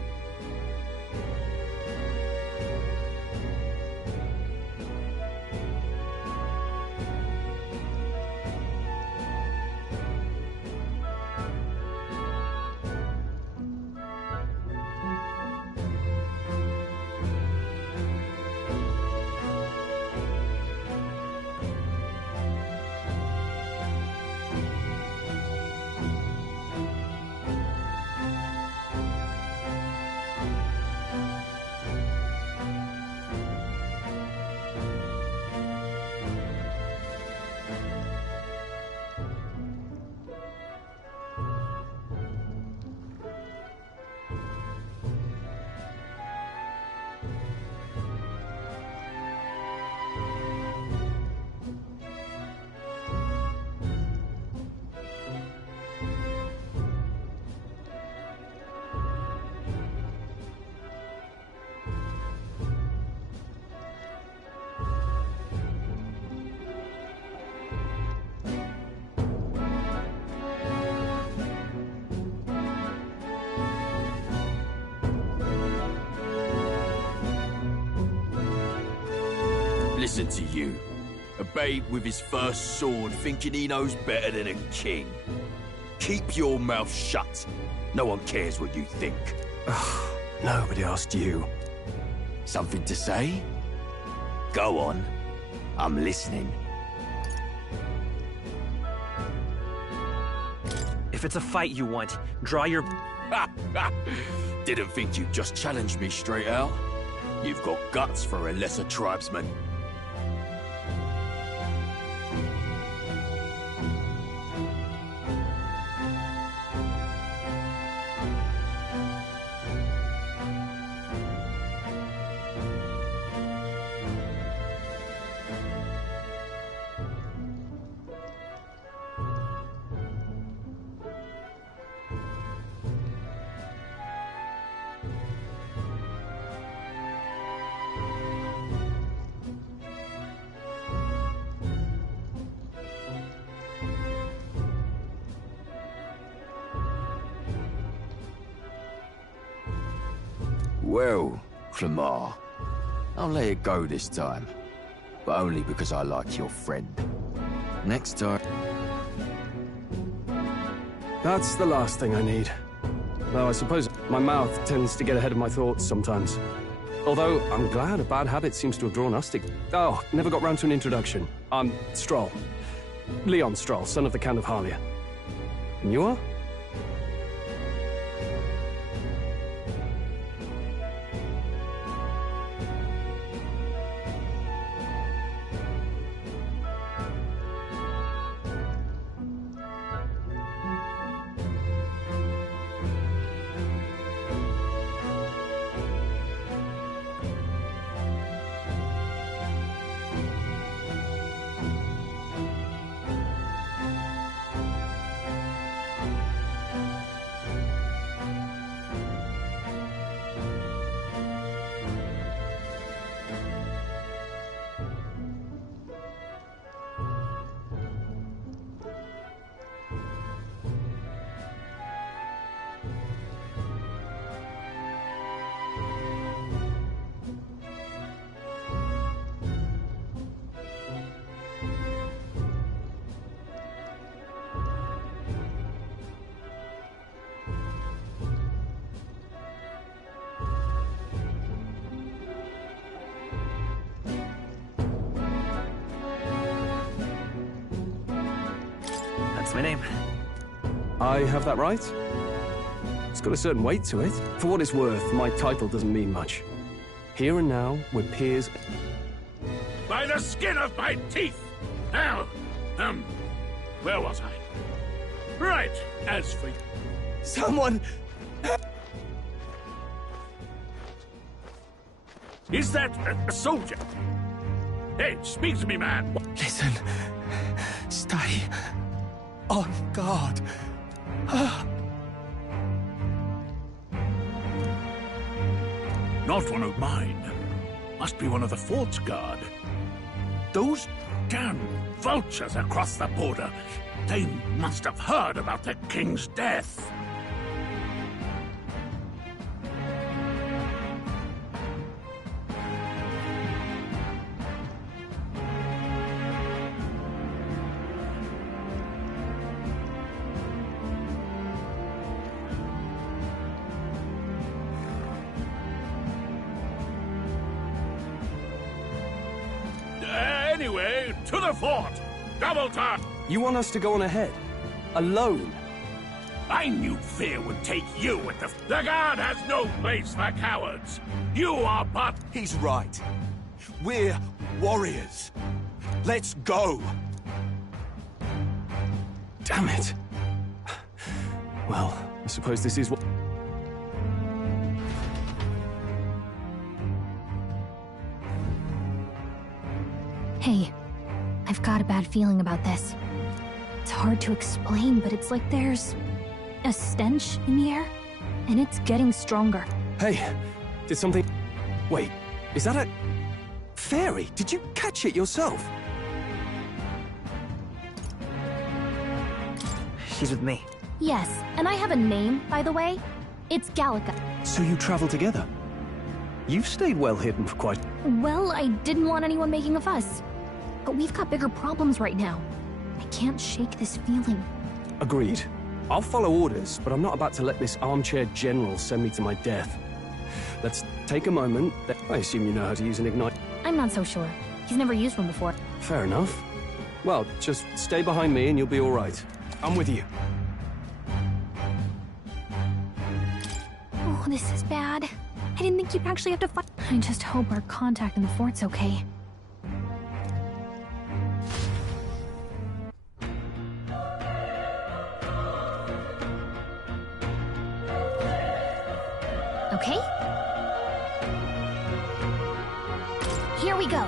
listen to you. A babe with his first sword thinking he knows better than a king. Keep your mouth shut. No one cares what you think. Nobody asked you. Something to say? Go on. I'm listening. If it's a fight you want, draw your... Didn't think you'd just challenge me straight out. You've got guts for a lesser tribesman. Well, Clemar, I'll let it go this time. But only because I like your friend. Next time... That's the last thing I need. Though I suppose my mouth tends to get ahead of my thoughts sometimes. Although, I'm glad a bad habit seems to have drawn us together. Oh, never got round to an introduction. I'm Stroll. Leon Stroll, son of the Count of Harlia. And you are? My name. I have that right? It's got a certain weight to it. For what it's worth, my title doesn't mean much. Here and now, we're peers... By the skin of my teeth! Now, where was I? Right, as for... Someone... Is that a soldier? Hey, speak to me, man! Listen. Stay... on guard. Not one of mine. Must be one of the fort's guard. Those damn vultures across the border. They must have heard about the king's death. Anyway, to the fort! Double time! You want us to go on ahead? Alone? I knew fear would take you with the... The guard has no place for cowards! You are but... He's right. We're warriors. Let's go! Damn it. Well, I suppose this is what... Hey, I've got a bad feeling about this. It's hard to explain, but it's like there's a stench in the air, and it's getting stronger. Hey, did something... Wait, is that a... fairy? Did you catch it yourself? She's with me. Yes, and I have a name, by the way. It's Gallica. So you travel together? You've stayed well hidden for quite... Well, I didn't want anyone making a fuss. But we've got bigger problems right now. I can't shake this feeling. Agreed. I'll follow orders, but I'm not about to let this armchair general send me to my death. Let's take a moment. I assume you know how to use an ignite. I'm not so sure. He's never used one before. Fair enough. Well, just stay behind me and you'll be all right. I'm with you. Oh, this is bad. I didn't think you'd actually have to fight. I just hope our contact in the fort's okay. Okay? Here we go.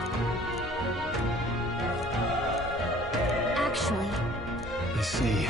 Actually... I see.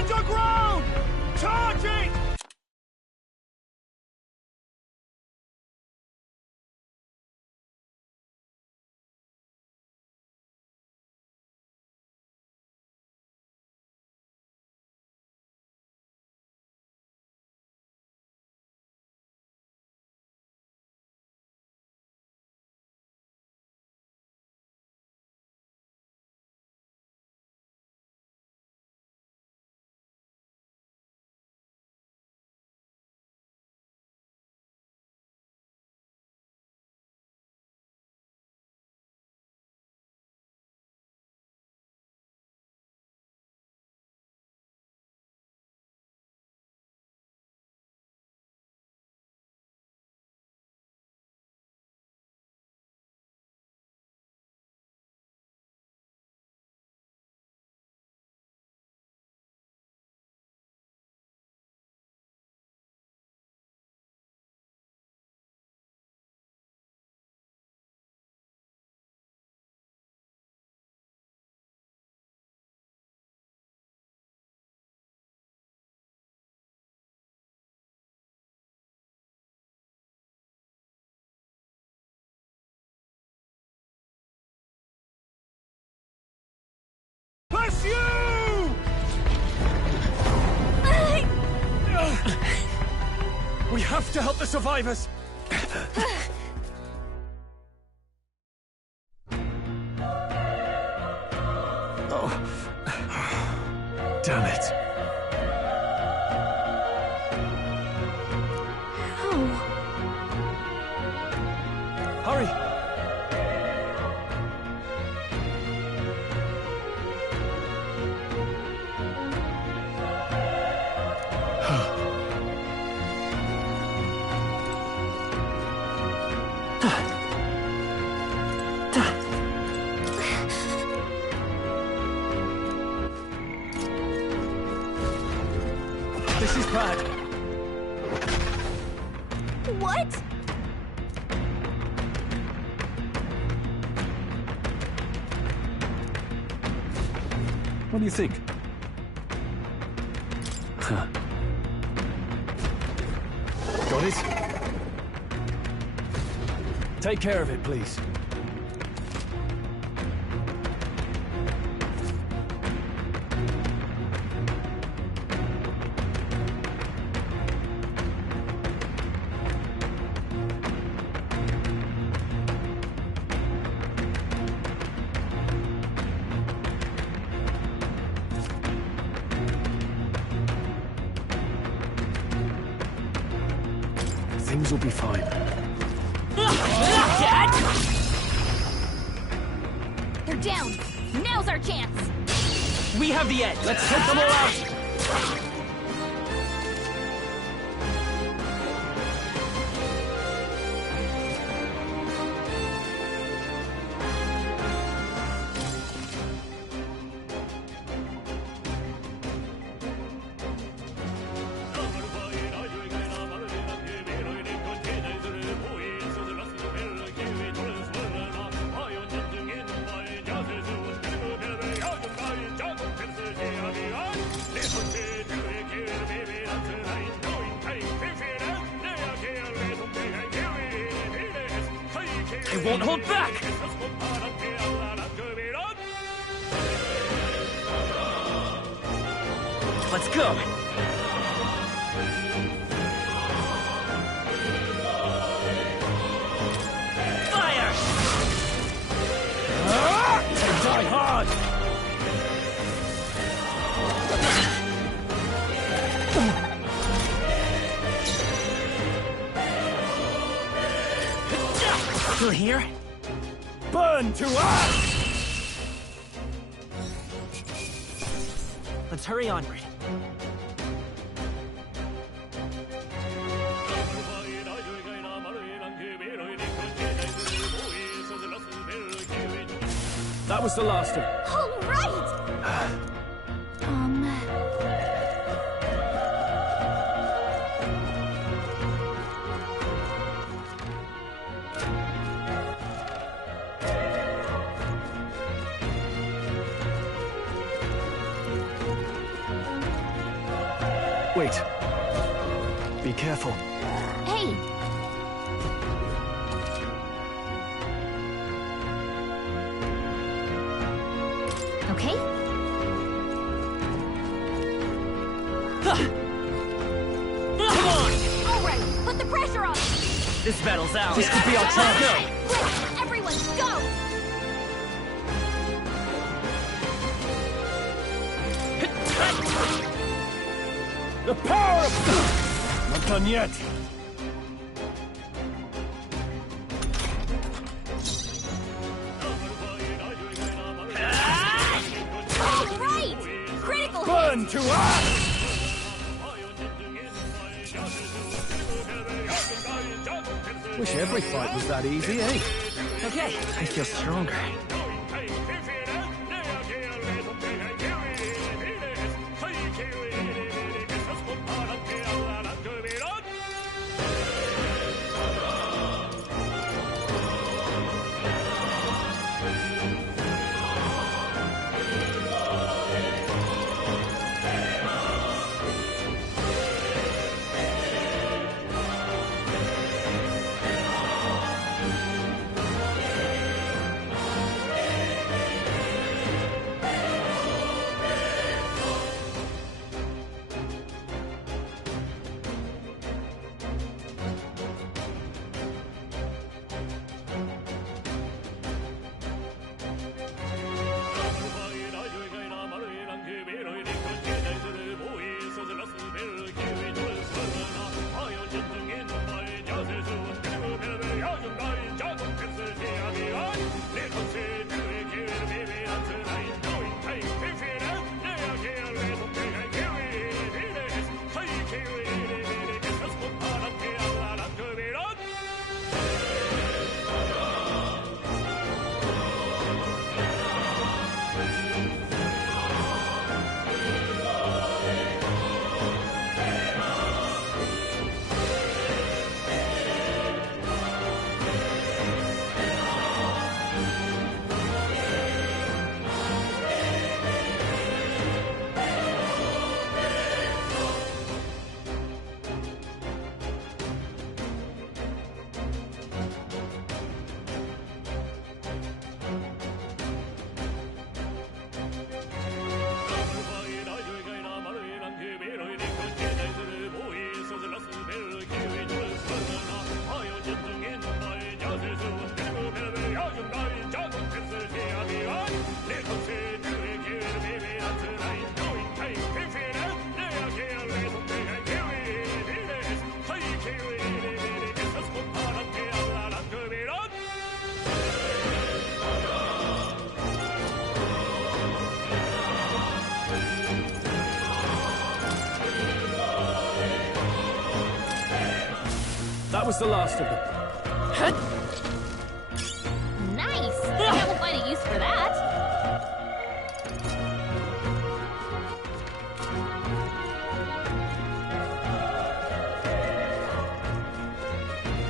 Stand your ground! Charge it! Bless you! We have to help the survivors! Oh. Damn it. How? Hurry! This is bad. What? What do you think? Huh. Got it? Take care of it, please. Things will be fine. Dad! They're down. Now's our chance. We have the edge. Let's take them all out. I won't hold back! Let's go. Fire! They die hard! Still here? Burn to ash! Let's hurry onward. That was the last of... All right! Wait. Be careful. Hey! Okay? Come on! All right, put the pressure on! This battle's ours. This could be our chance. Quick, everyone, go! The power of... Not done yet. All right! Critical Burn hit! to us! Wish every fight was that easy, eh? Okay, I feel stronger. That was the last of them. Nice! I will find a use for that.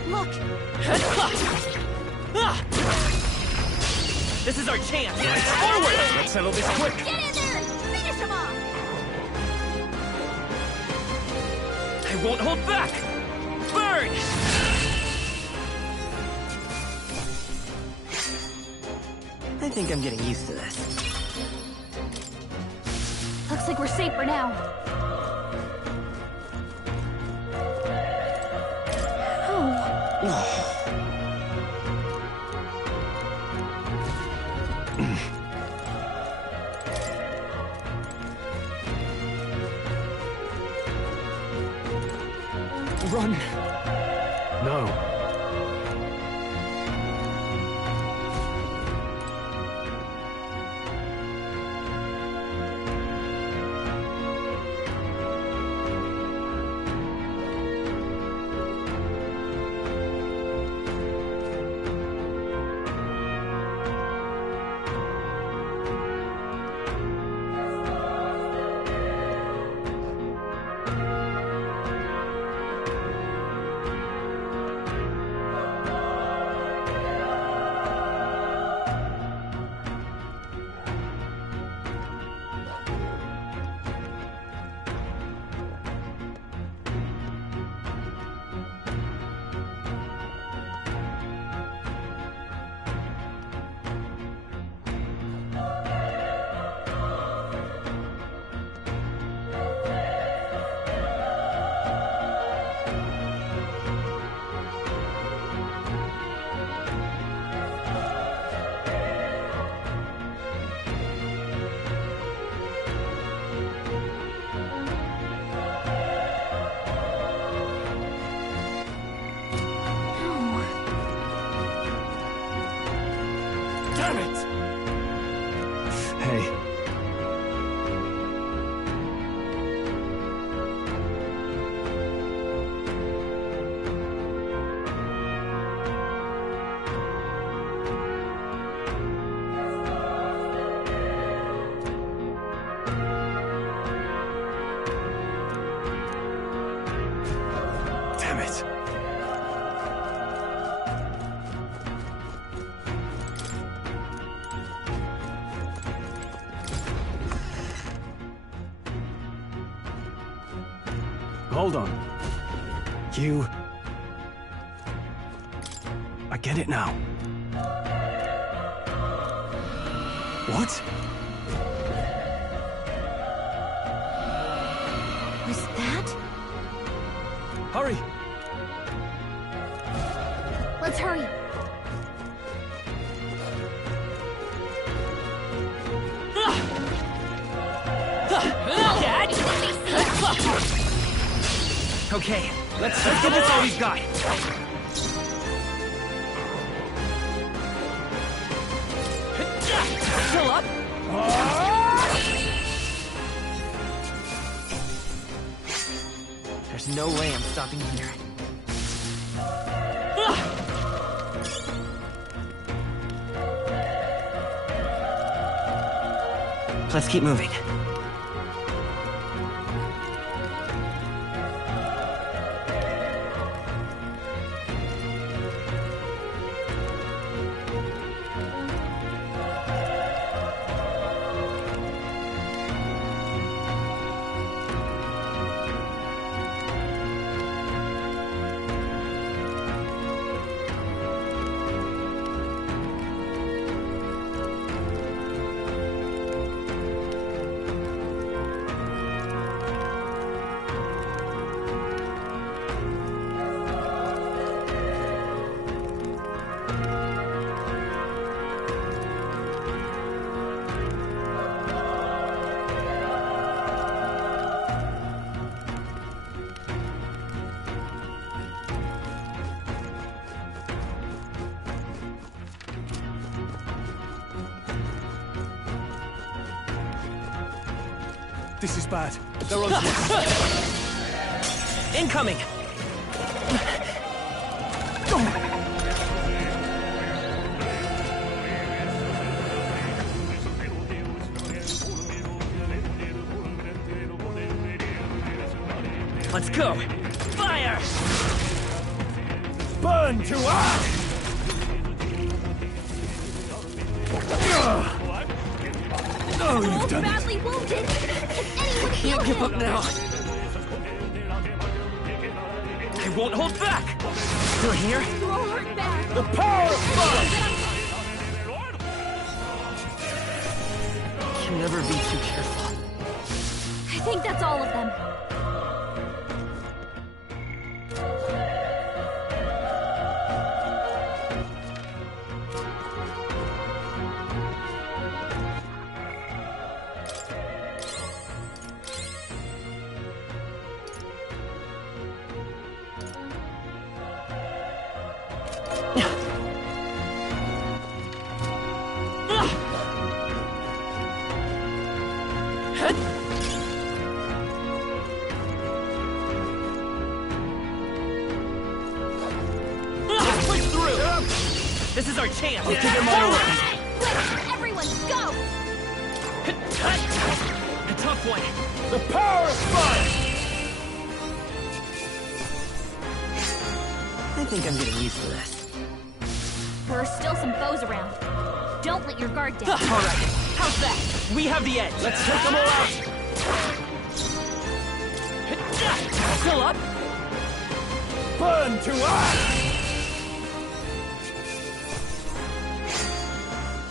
Look! This is our chance! Forward! Let's settle this quick! Get in there! Finish him off! I won't hold back! Burn! I think I'm getting used to this. Looks like we're safe for now. Run! No. Hold on. You... I get it now. What? Was that? Hurry! Let's hurry. Okay, let's give this all we've got. Still up? There's no way I'm stopping here. Let's keep moving. This is bad. They're on to us. Incoming! Let's go! Fire! Burn to ash! Oh, you've done badly wounded. I can't give up now. I won't hold back. Still here? You're all hurt bad. The power of fire! Can never be too careful. I think that's all of them. This is our chance. I'll give it my all. Everyone, go! A tough one. The power of fire! I think I'm getting used to this. There are still some foes around. Don't let your guard down. All right. How's that? We have the edge. Let's take them all out. Still up? Burn to ash!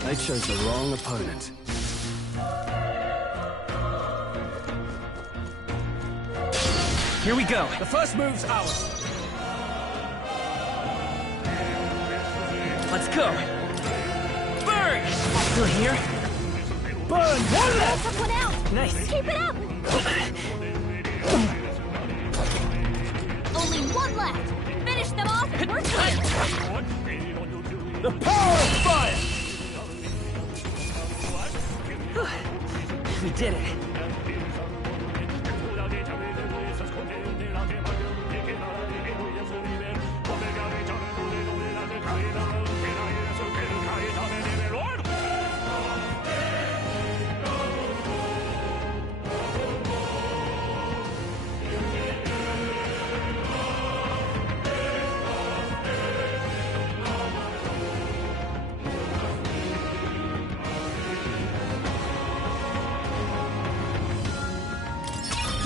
They chose the wrong opponent. Here we go. The first move's ours. Let's go. Burn! Still here? Burn! One left! Took one out! Nice. Keep it up! Only one left! Finish them off and we're clear! The power of fire! We did it.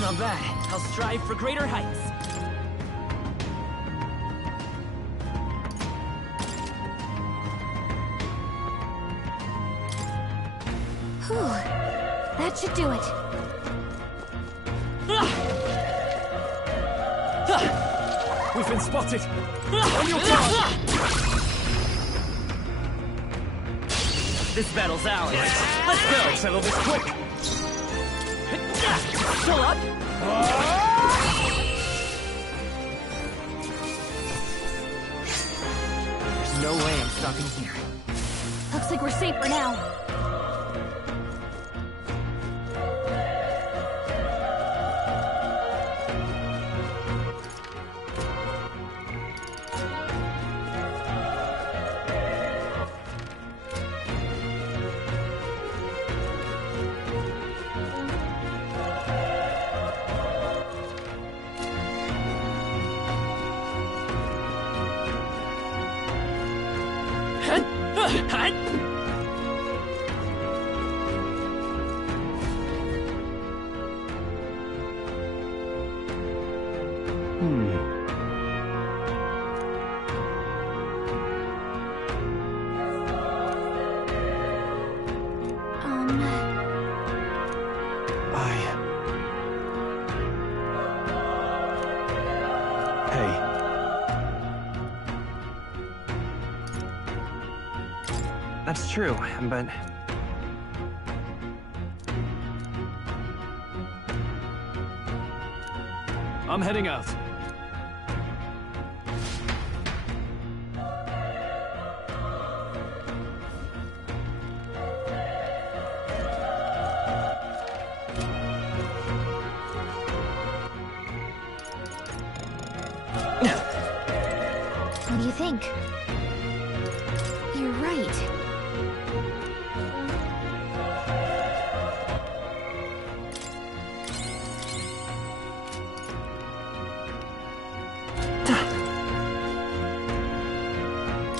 not bad. I'll strive for greater heights. Whew. That should do it. We've been spotted! On your guard! This battle's ours. Let's go! Settle this quick! Pull up! There's no way I'm stopping here. Looks like we're safe for now. That's true, but... I'm heading out. What do you think? You're right.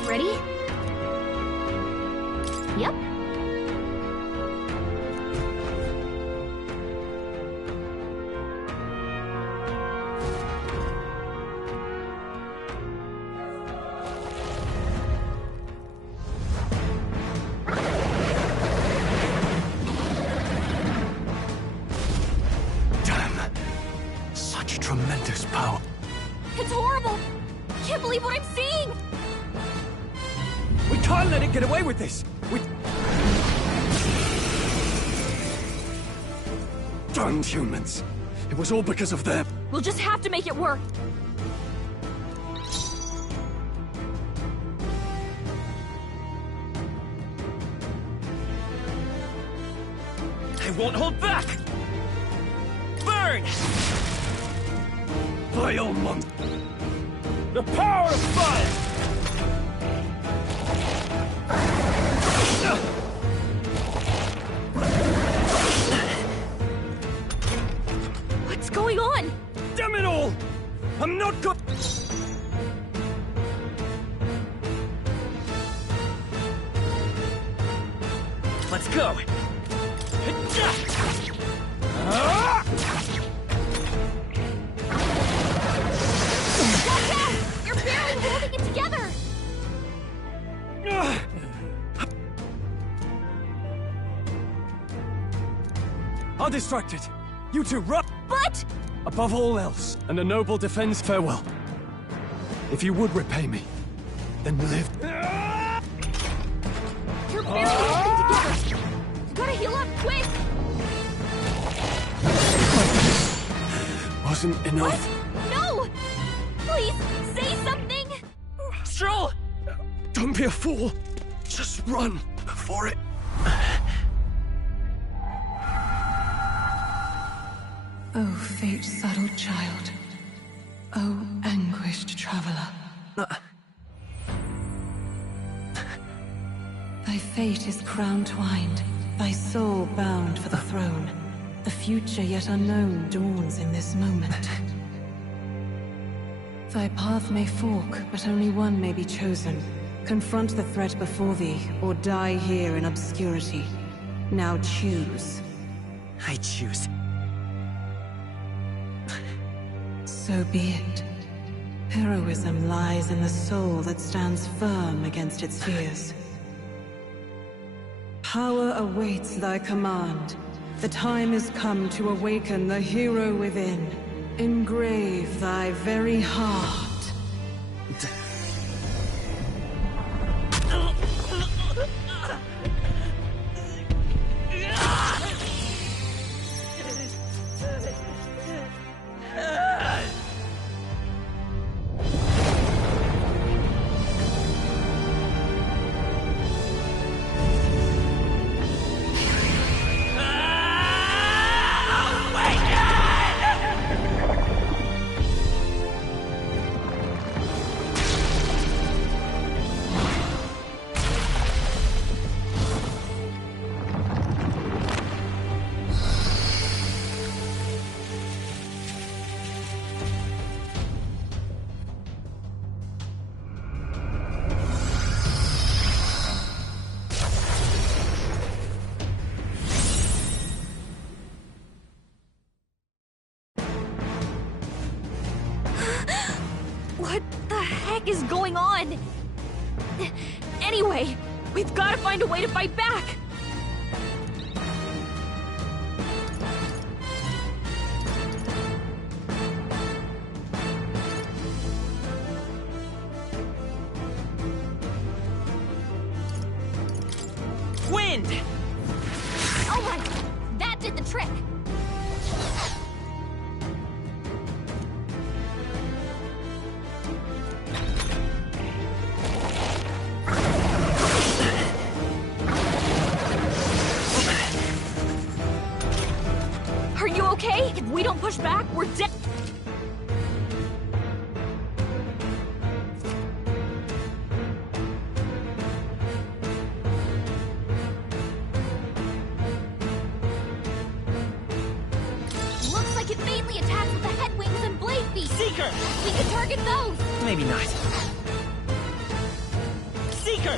Ready? Yep. Damn. Such tremendous power. It's horrible! Can't believe what I'm seeing! We can't let it get away with this! Damned humans! It was all because of them! We'll just have to make it work! I won't hold back! Burn! Vile monster! The power of fire! What's going on? Damn it all! I'm not good. Let's go! Watch out! You're barely holding it together! I'll distract it. You two run! But... Above all else, and a noble defense, farewell. If you would repay me, then live. You're barely holding together! You gotta heal up quick! Wasn't enough. What? No! Please, say something! Stroll! Don't be a fool. Just run for it. Oh, fate-saddled child. Oh, anguished traveler. Thy fate is crown-twined, thy soul bound for the throne. The future yet unknown dawns in this moment. Thy path may fork, but only one may be chosen. Confront the threat before thee, or die here in obscurity. Now choose. I choose. So be it. Heroism lies in the soul that stands firm against its fears. Power awaits thy command. The time is come to awaken the hero within. Engrave thy very heart. What the heck is going on? Anyway, we've got to find a way to fight back! Wind! Oh my! That did the trick! Are you okay? If we don't push back, we're dead. Looks like it mainly attacks with the head wings and blade feet. Seeker! We can target those. Maybe not. Seeker!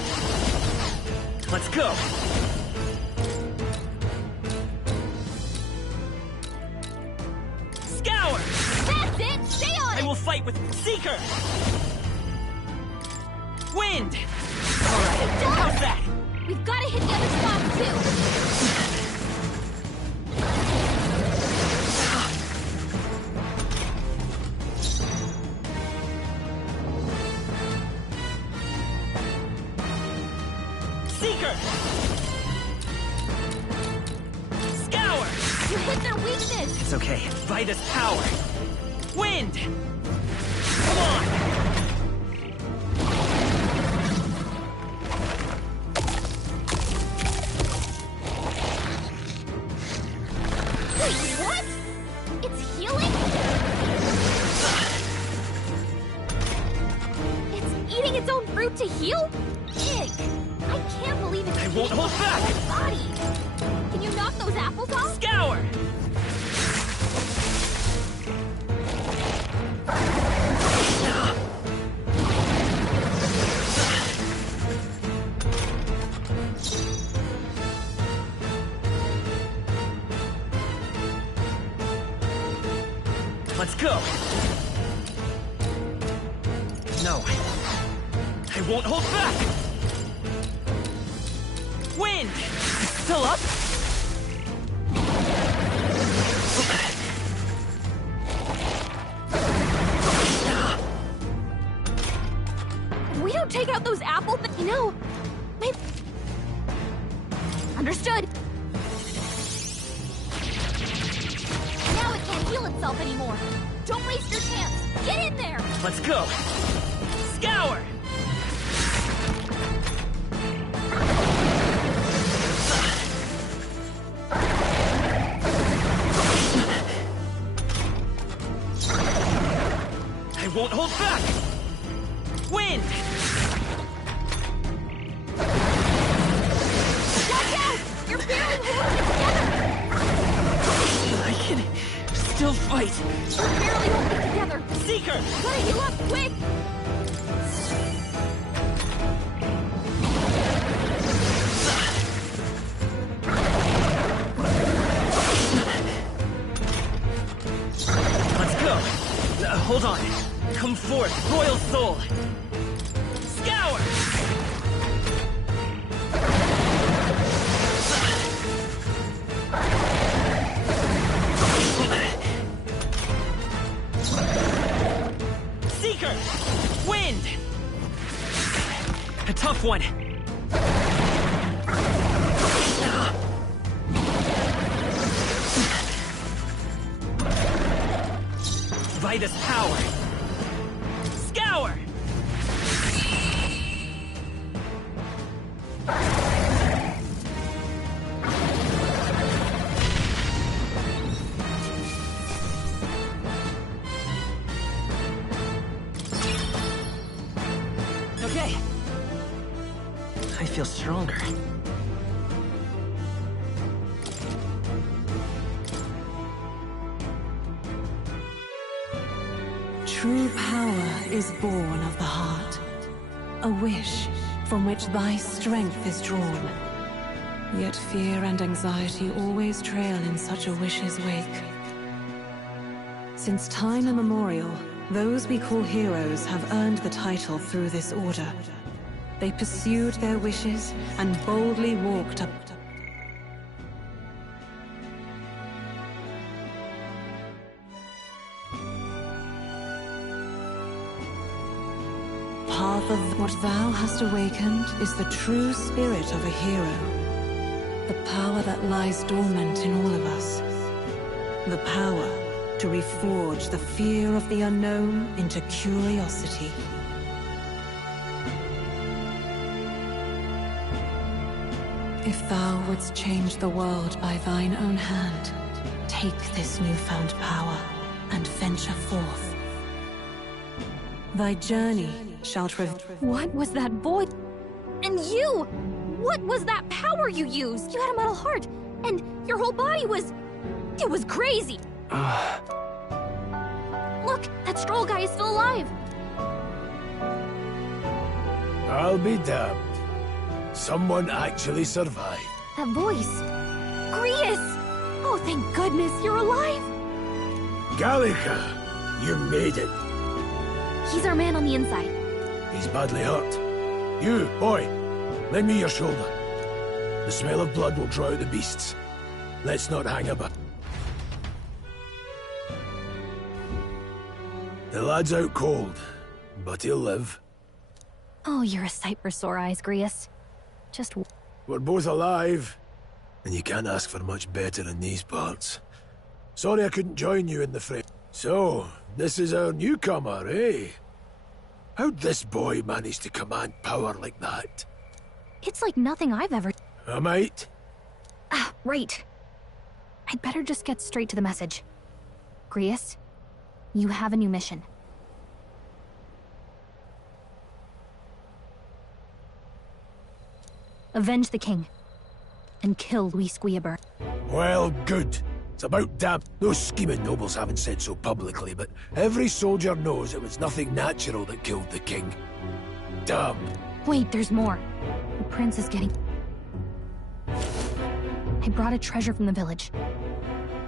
Let's go! Scour! That's it! Stay on it! I will fight with Seeker! Wind! Alright, how's that? We've got to hit the other spot, too! Seeker! Scour! You hit their weakness! It's okay. Vitus power! Wind! Come on! Wait, what? It's healing? It's eating its own fruit to heal? Ig! I can't believe it's I won't hold back! its body! Can you knock those apples off? Scour! Let's go! No. I won't hold back! Wind! Still up? If we don't take out those apples, you know, maybe... Understood! Now it can't heal itself anymore! Don't waste your chance! Get in there! Let's go! Scour! I won't hold back! Wind! Watch out! You're barely holding it together! I can still fight! You're barely holding it together! Seeker! Gotta heal up, quick! Let's go! Hold on. Come forth, royal soul. Scour! Seeker! Wind! A tough one. Vitus power. Scour! Okay. I feel stronger. True power is born of the heart, a wish from which thy strength is drawn. Yet fear and anxiety always trail in such a wish's wake. Since time immemorial, those we call heroes have earned the title through this order. They pursued their wishes and boldly walked up. Path of what thou hast awakened is the true spirit of a hero. The power that lies dormant in all of us. The power to reforge the fear of the unknown into curiosity. If thou wouldst change the world by thine own hand, take this newfound power and venture forth. Thy journey shall What was that voice? And you! What was that power you used? You had a metal heart, and your whole body was... It was crazy! Look, that Stroll guy is still alive! I'll be damned. Someone actually survived. That voice... Grius! Oh, thank goodness, you're alive! Gallica, you made it. He's our man on the inside. He's badly hurt. You, boy, lend me your shoulder. The smell of blood will draw out the beasts. Let's not hang about. The lad's out cold, but he'll live. Oh, you're a sight for sore eyes, Grius. Just... We're both alive, and you can't ask for much better in these parts. Sorry I couldn't join you in the fray. So, this is our newcomer, eh? How'd this boy manage to command power like that? It's like nothing I've ever... A mate? Ah, right. I'd better just get straight to the message. Grius, you have a new mission. Avenge the king. And kill Luis Guillaber. Well, good. It's about damn... Those scheming nobles haven't said so publicly, but every soldier knows it was nothing natural that killed the king. Damn. Wait, there's more. The prince is getting... I brought a treasure from the village.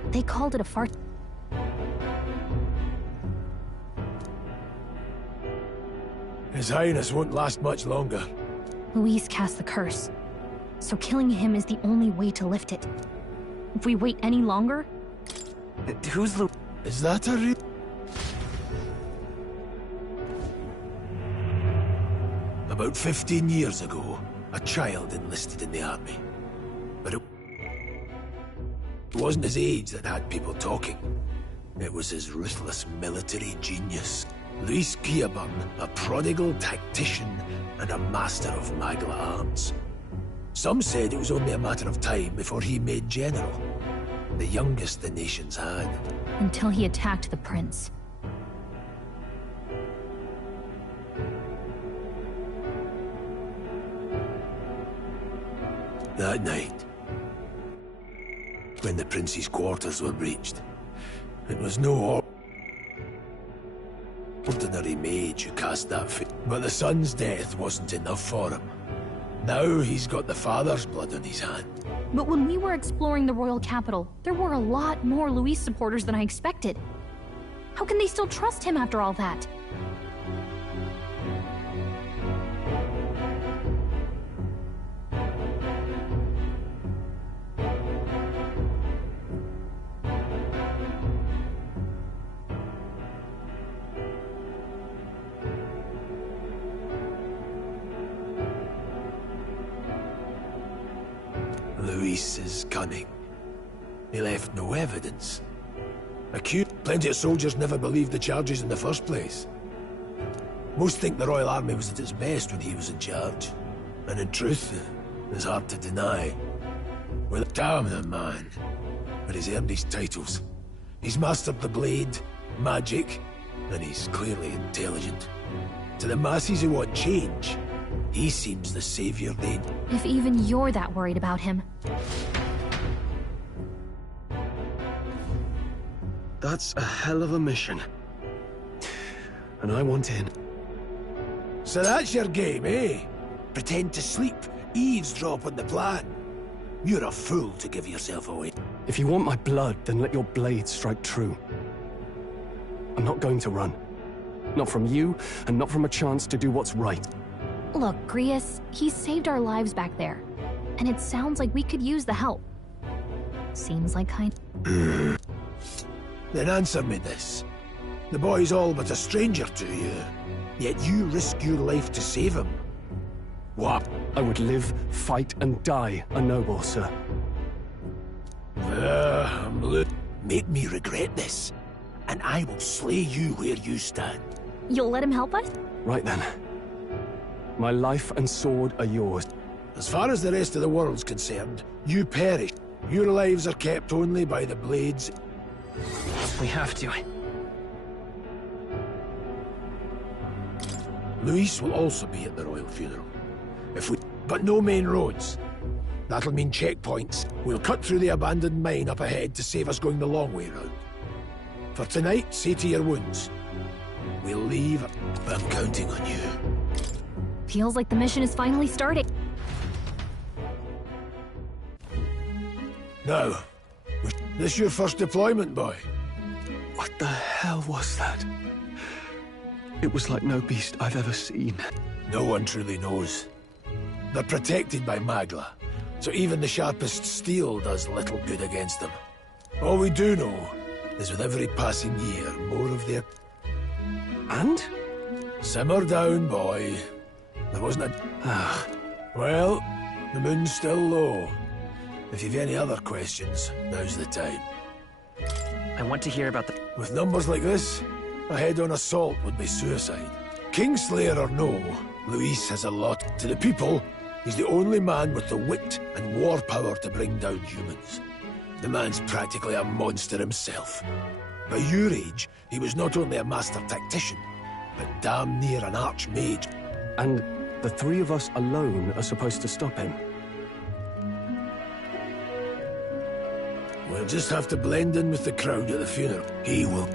They called it a fart... His Highness won't last much longer. Luis cast the curse, so killing him is the only way to lift it. If we wait any longer... Who's Luis? Is that a real... About 15 years ago, a child enlisted in the army. But it wasn't his age that had people talking. It was his ruthless military genius. Luis Guillaber, a prodigal tactician and a master of Magla arts. Some said it was only a matter of time before he made general. The youngest the nations had. Until he attacked the prince. That night, when the prince's quarters were breached, it was no ordinary mage who cast that fit. But the son's death wasn't enough for him. Now he's got the father's blood on his hand. But when we were exploring the royal capital, there were a lot more Luis supporters than I expected. How can they still trust him after all that? Luis is cunning. He left no evidence. Plenty of soldiers never believed the charges in the first place. Most think the Royal Army was at its best when he was in charge. And in truth, it's hard to deny. Well, damn the man. But he's earned his titles. He's mastered the blade, magic, and he's clearly intelligent. To the masses who want change, he seems the savior they... If even you're that worried about him. That's a hell of a mission. And I want in. So that's your game, eh? Pretend to sleep, eavesdrop on the plan. You're a fool to give yourself away. If you want my blood, then let your blade strike true. I'm not going to run. Not from you, and not from a chance to do what's right. Look, Grius, he saved our lives back there. And it sounds like we could use the help. Seems like kind... Then answer me this. The boy's all but a stranger to you, yet you risk your life to save him. What? I would live, fight, and die a noble, sir. Make me regret this, and I will slay you where you stand. You'll let him help us? Right then. My life and sword are yours. As far as the rest of the world's concerned, you perish. Your lives are kept only by the blades. We have to. Luis will also be at the royal funeral. But no main roads. That'll mean checkpoints. We'll cut through the abandoned mine up ahead to save us going the long way round. For tonight, see to your wounds. We'll leave. I'm counting on you. Feels like the mission is finally starting. Now, this your first deployment, boy? What the hell was that? It was like no beast I've ever seen. No one truly knows. They're protected by Magla, so even the sharpest steel does little good against them. All we do know is with every passing year, more of their... And? Simmer down, boy. There wasn't a... Well, the moon's still low. If you've any other questions, now's the time. I want to hear about the... With numbers like this, a head-on assault would be suicide. Kingslayer or no, Luis has a lot. To the people, he's the only man with the wit and war power to bring down humans. The man's practically a monster himself. By your age, he was not only a master tactician, but damn near an archmage. And the three of us alone are supposed to stop him. We'll just have to blend in with the crowd at the funeral. He will...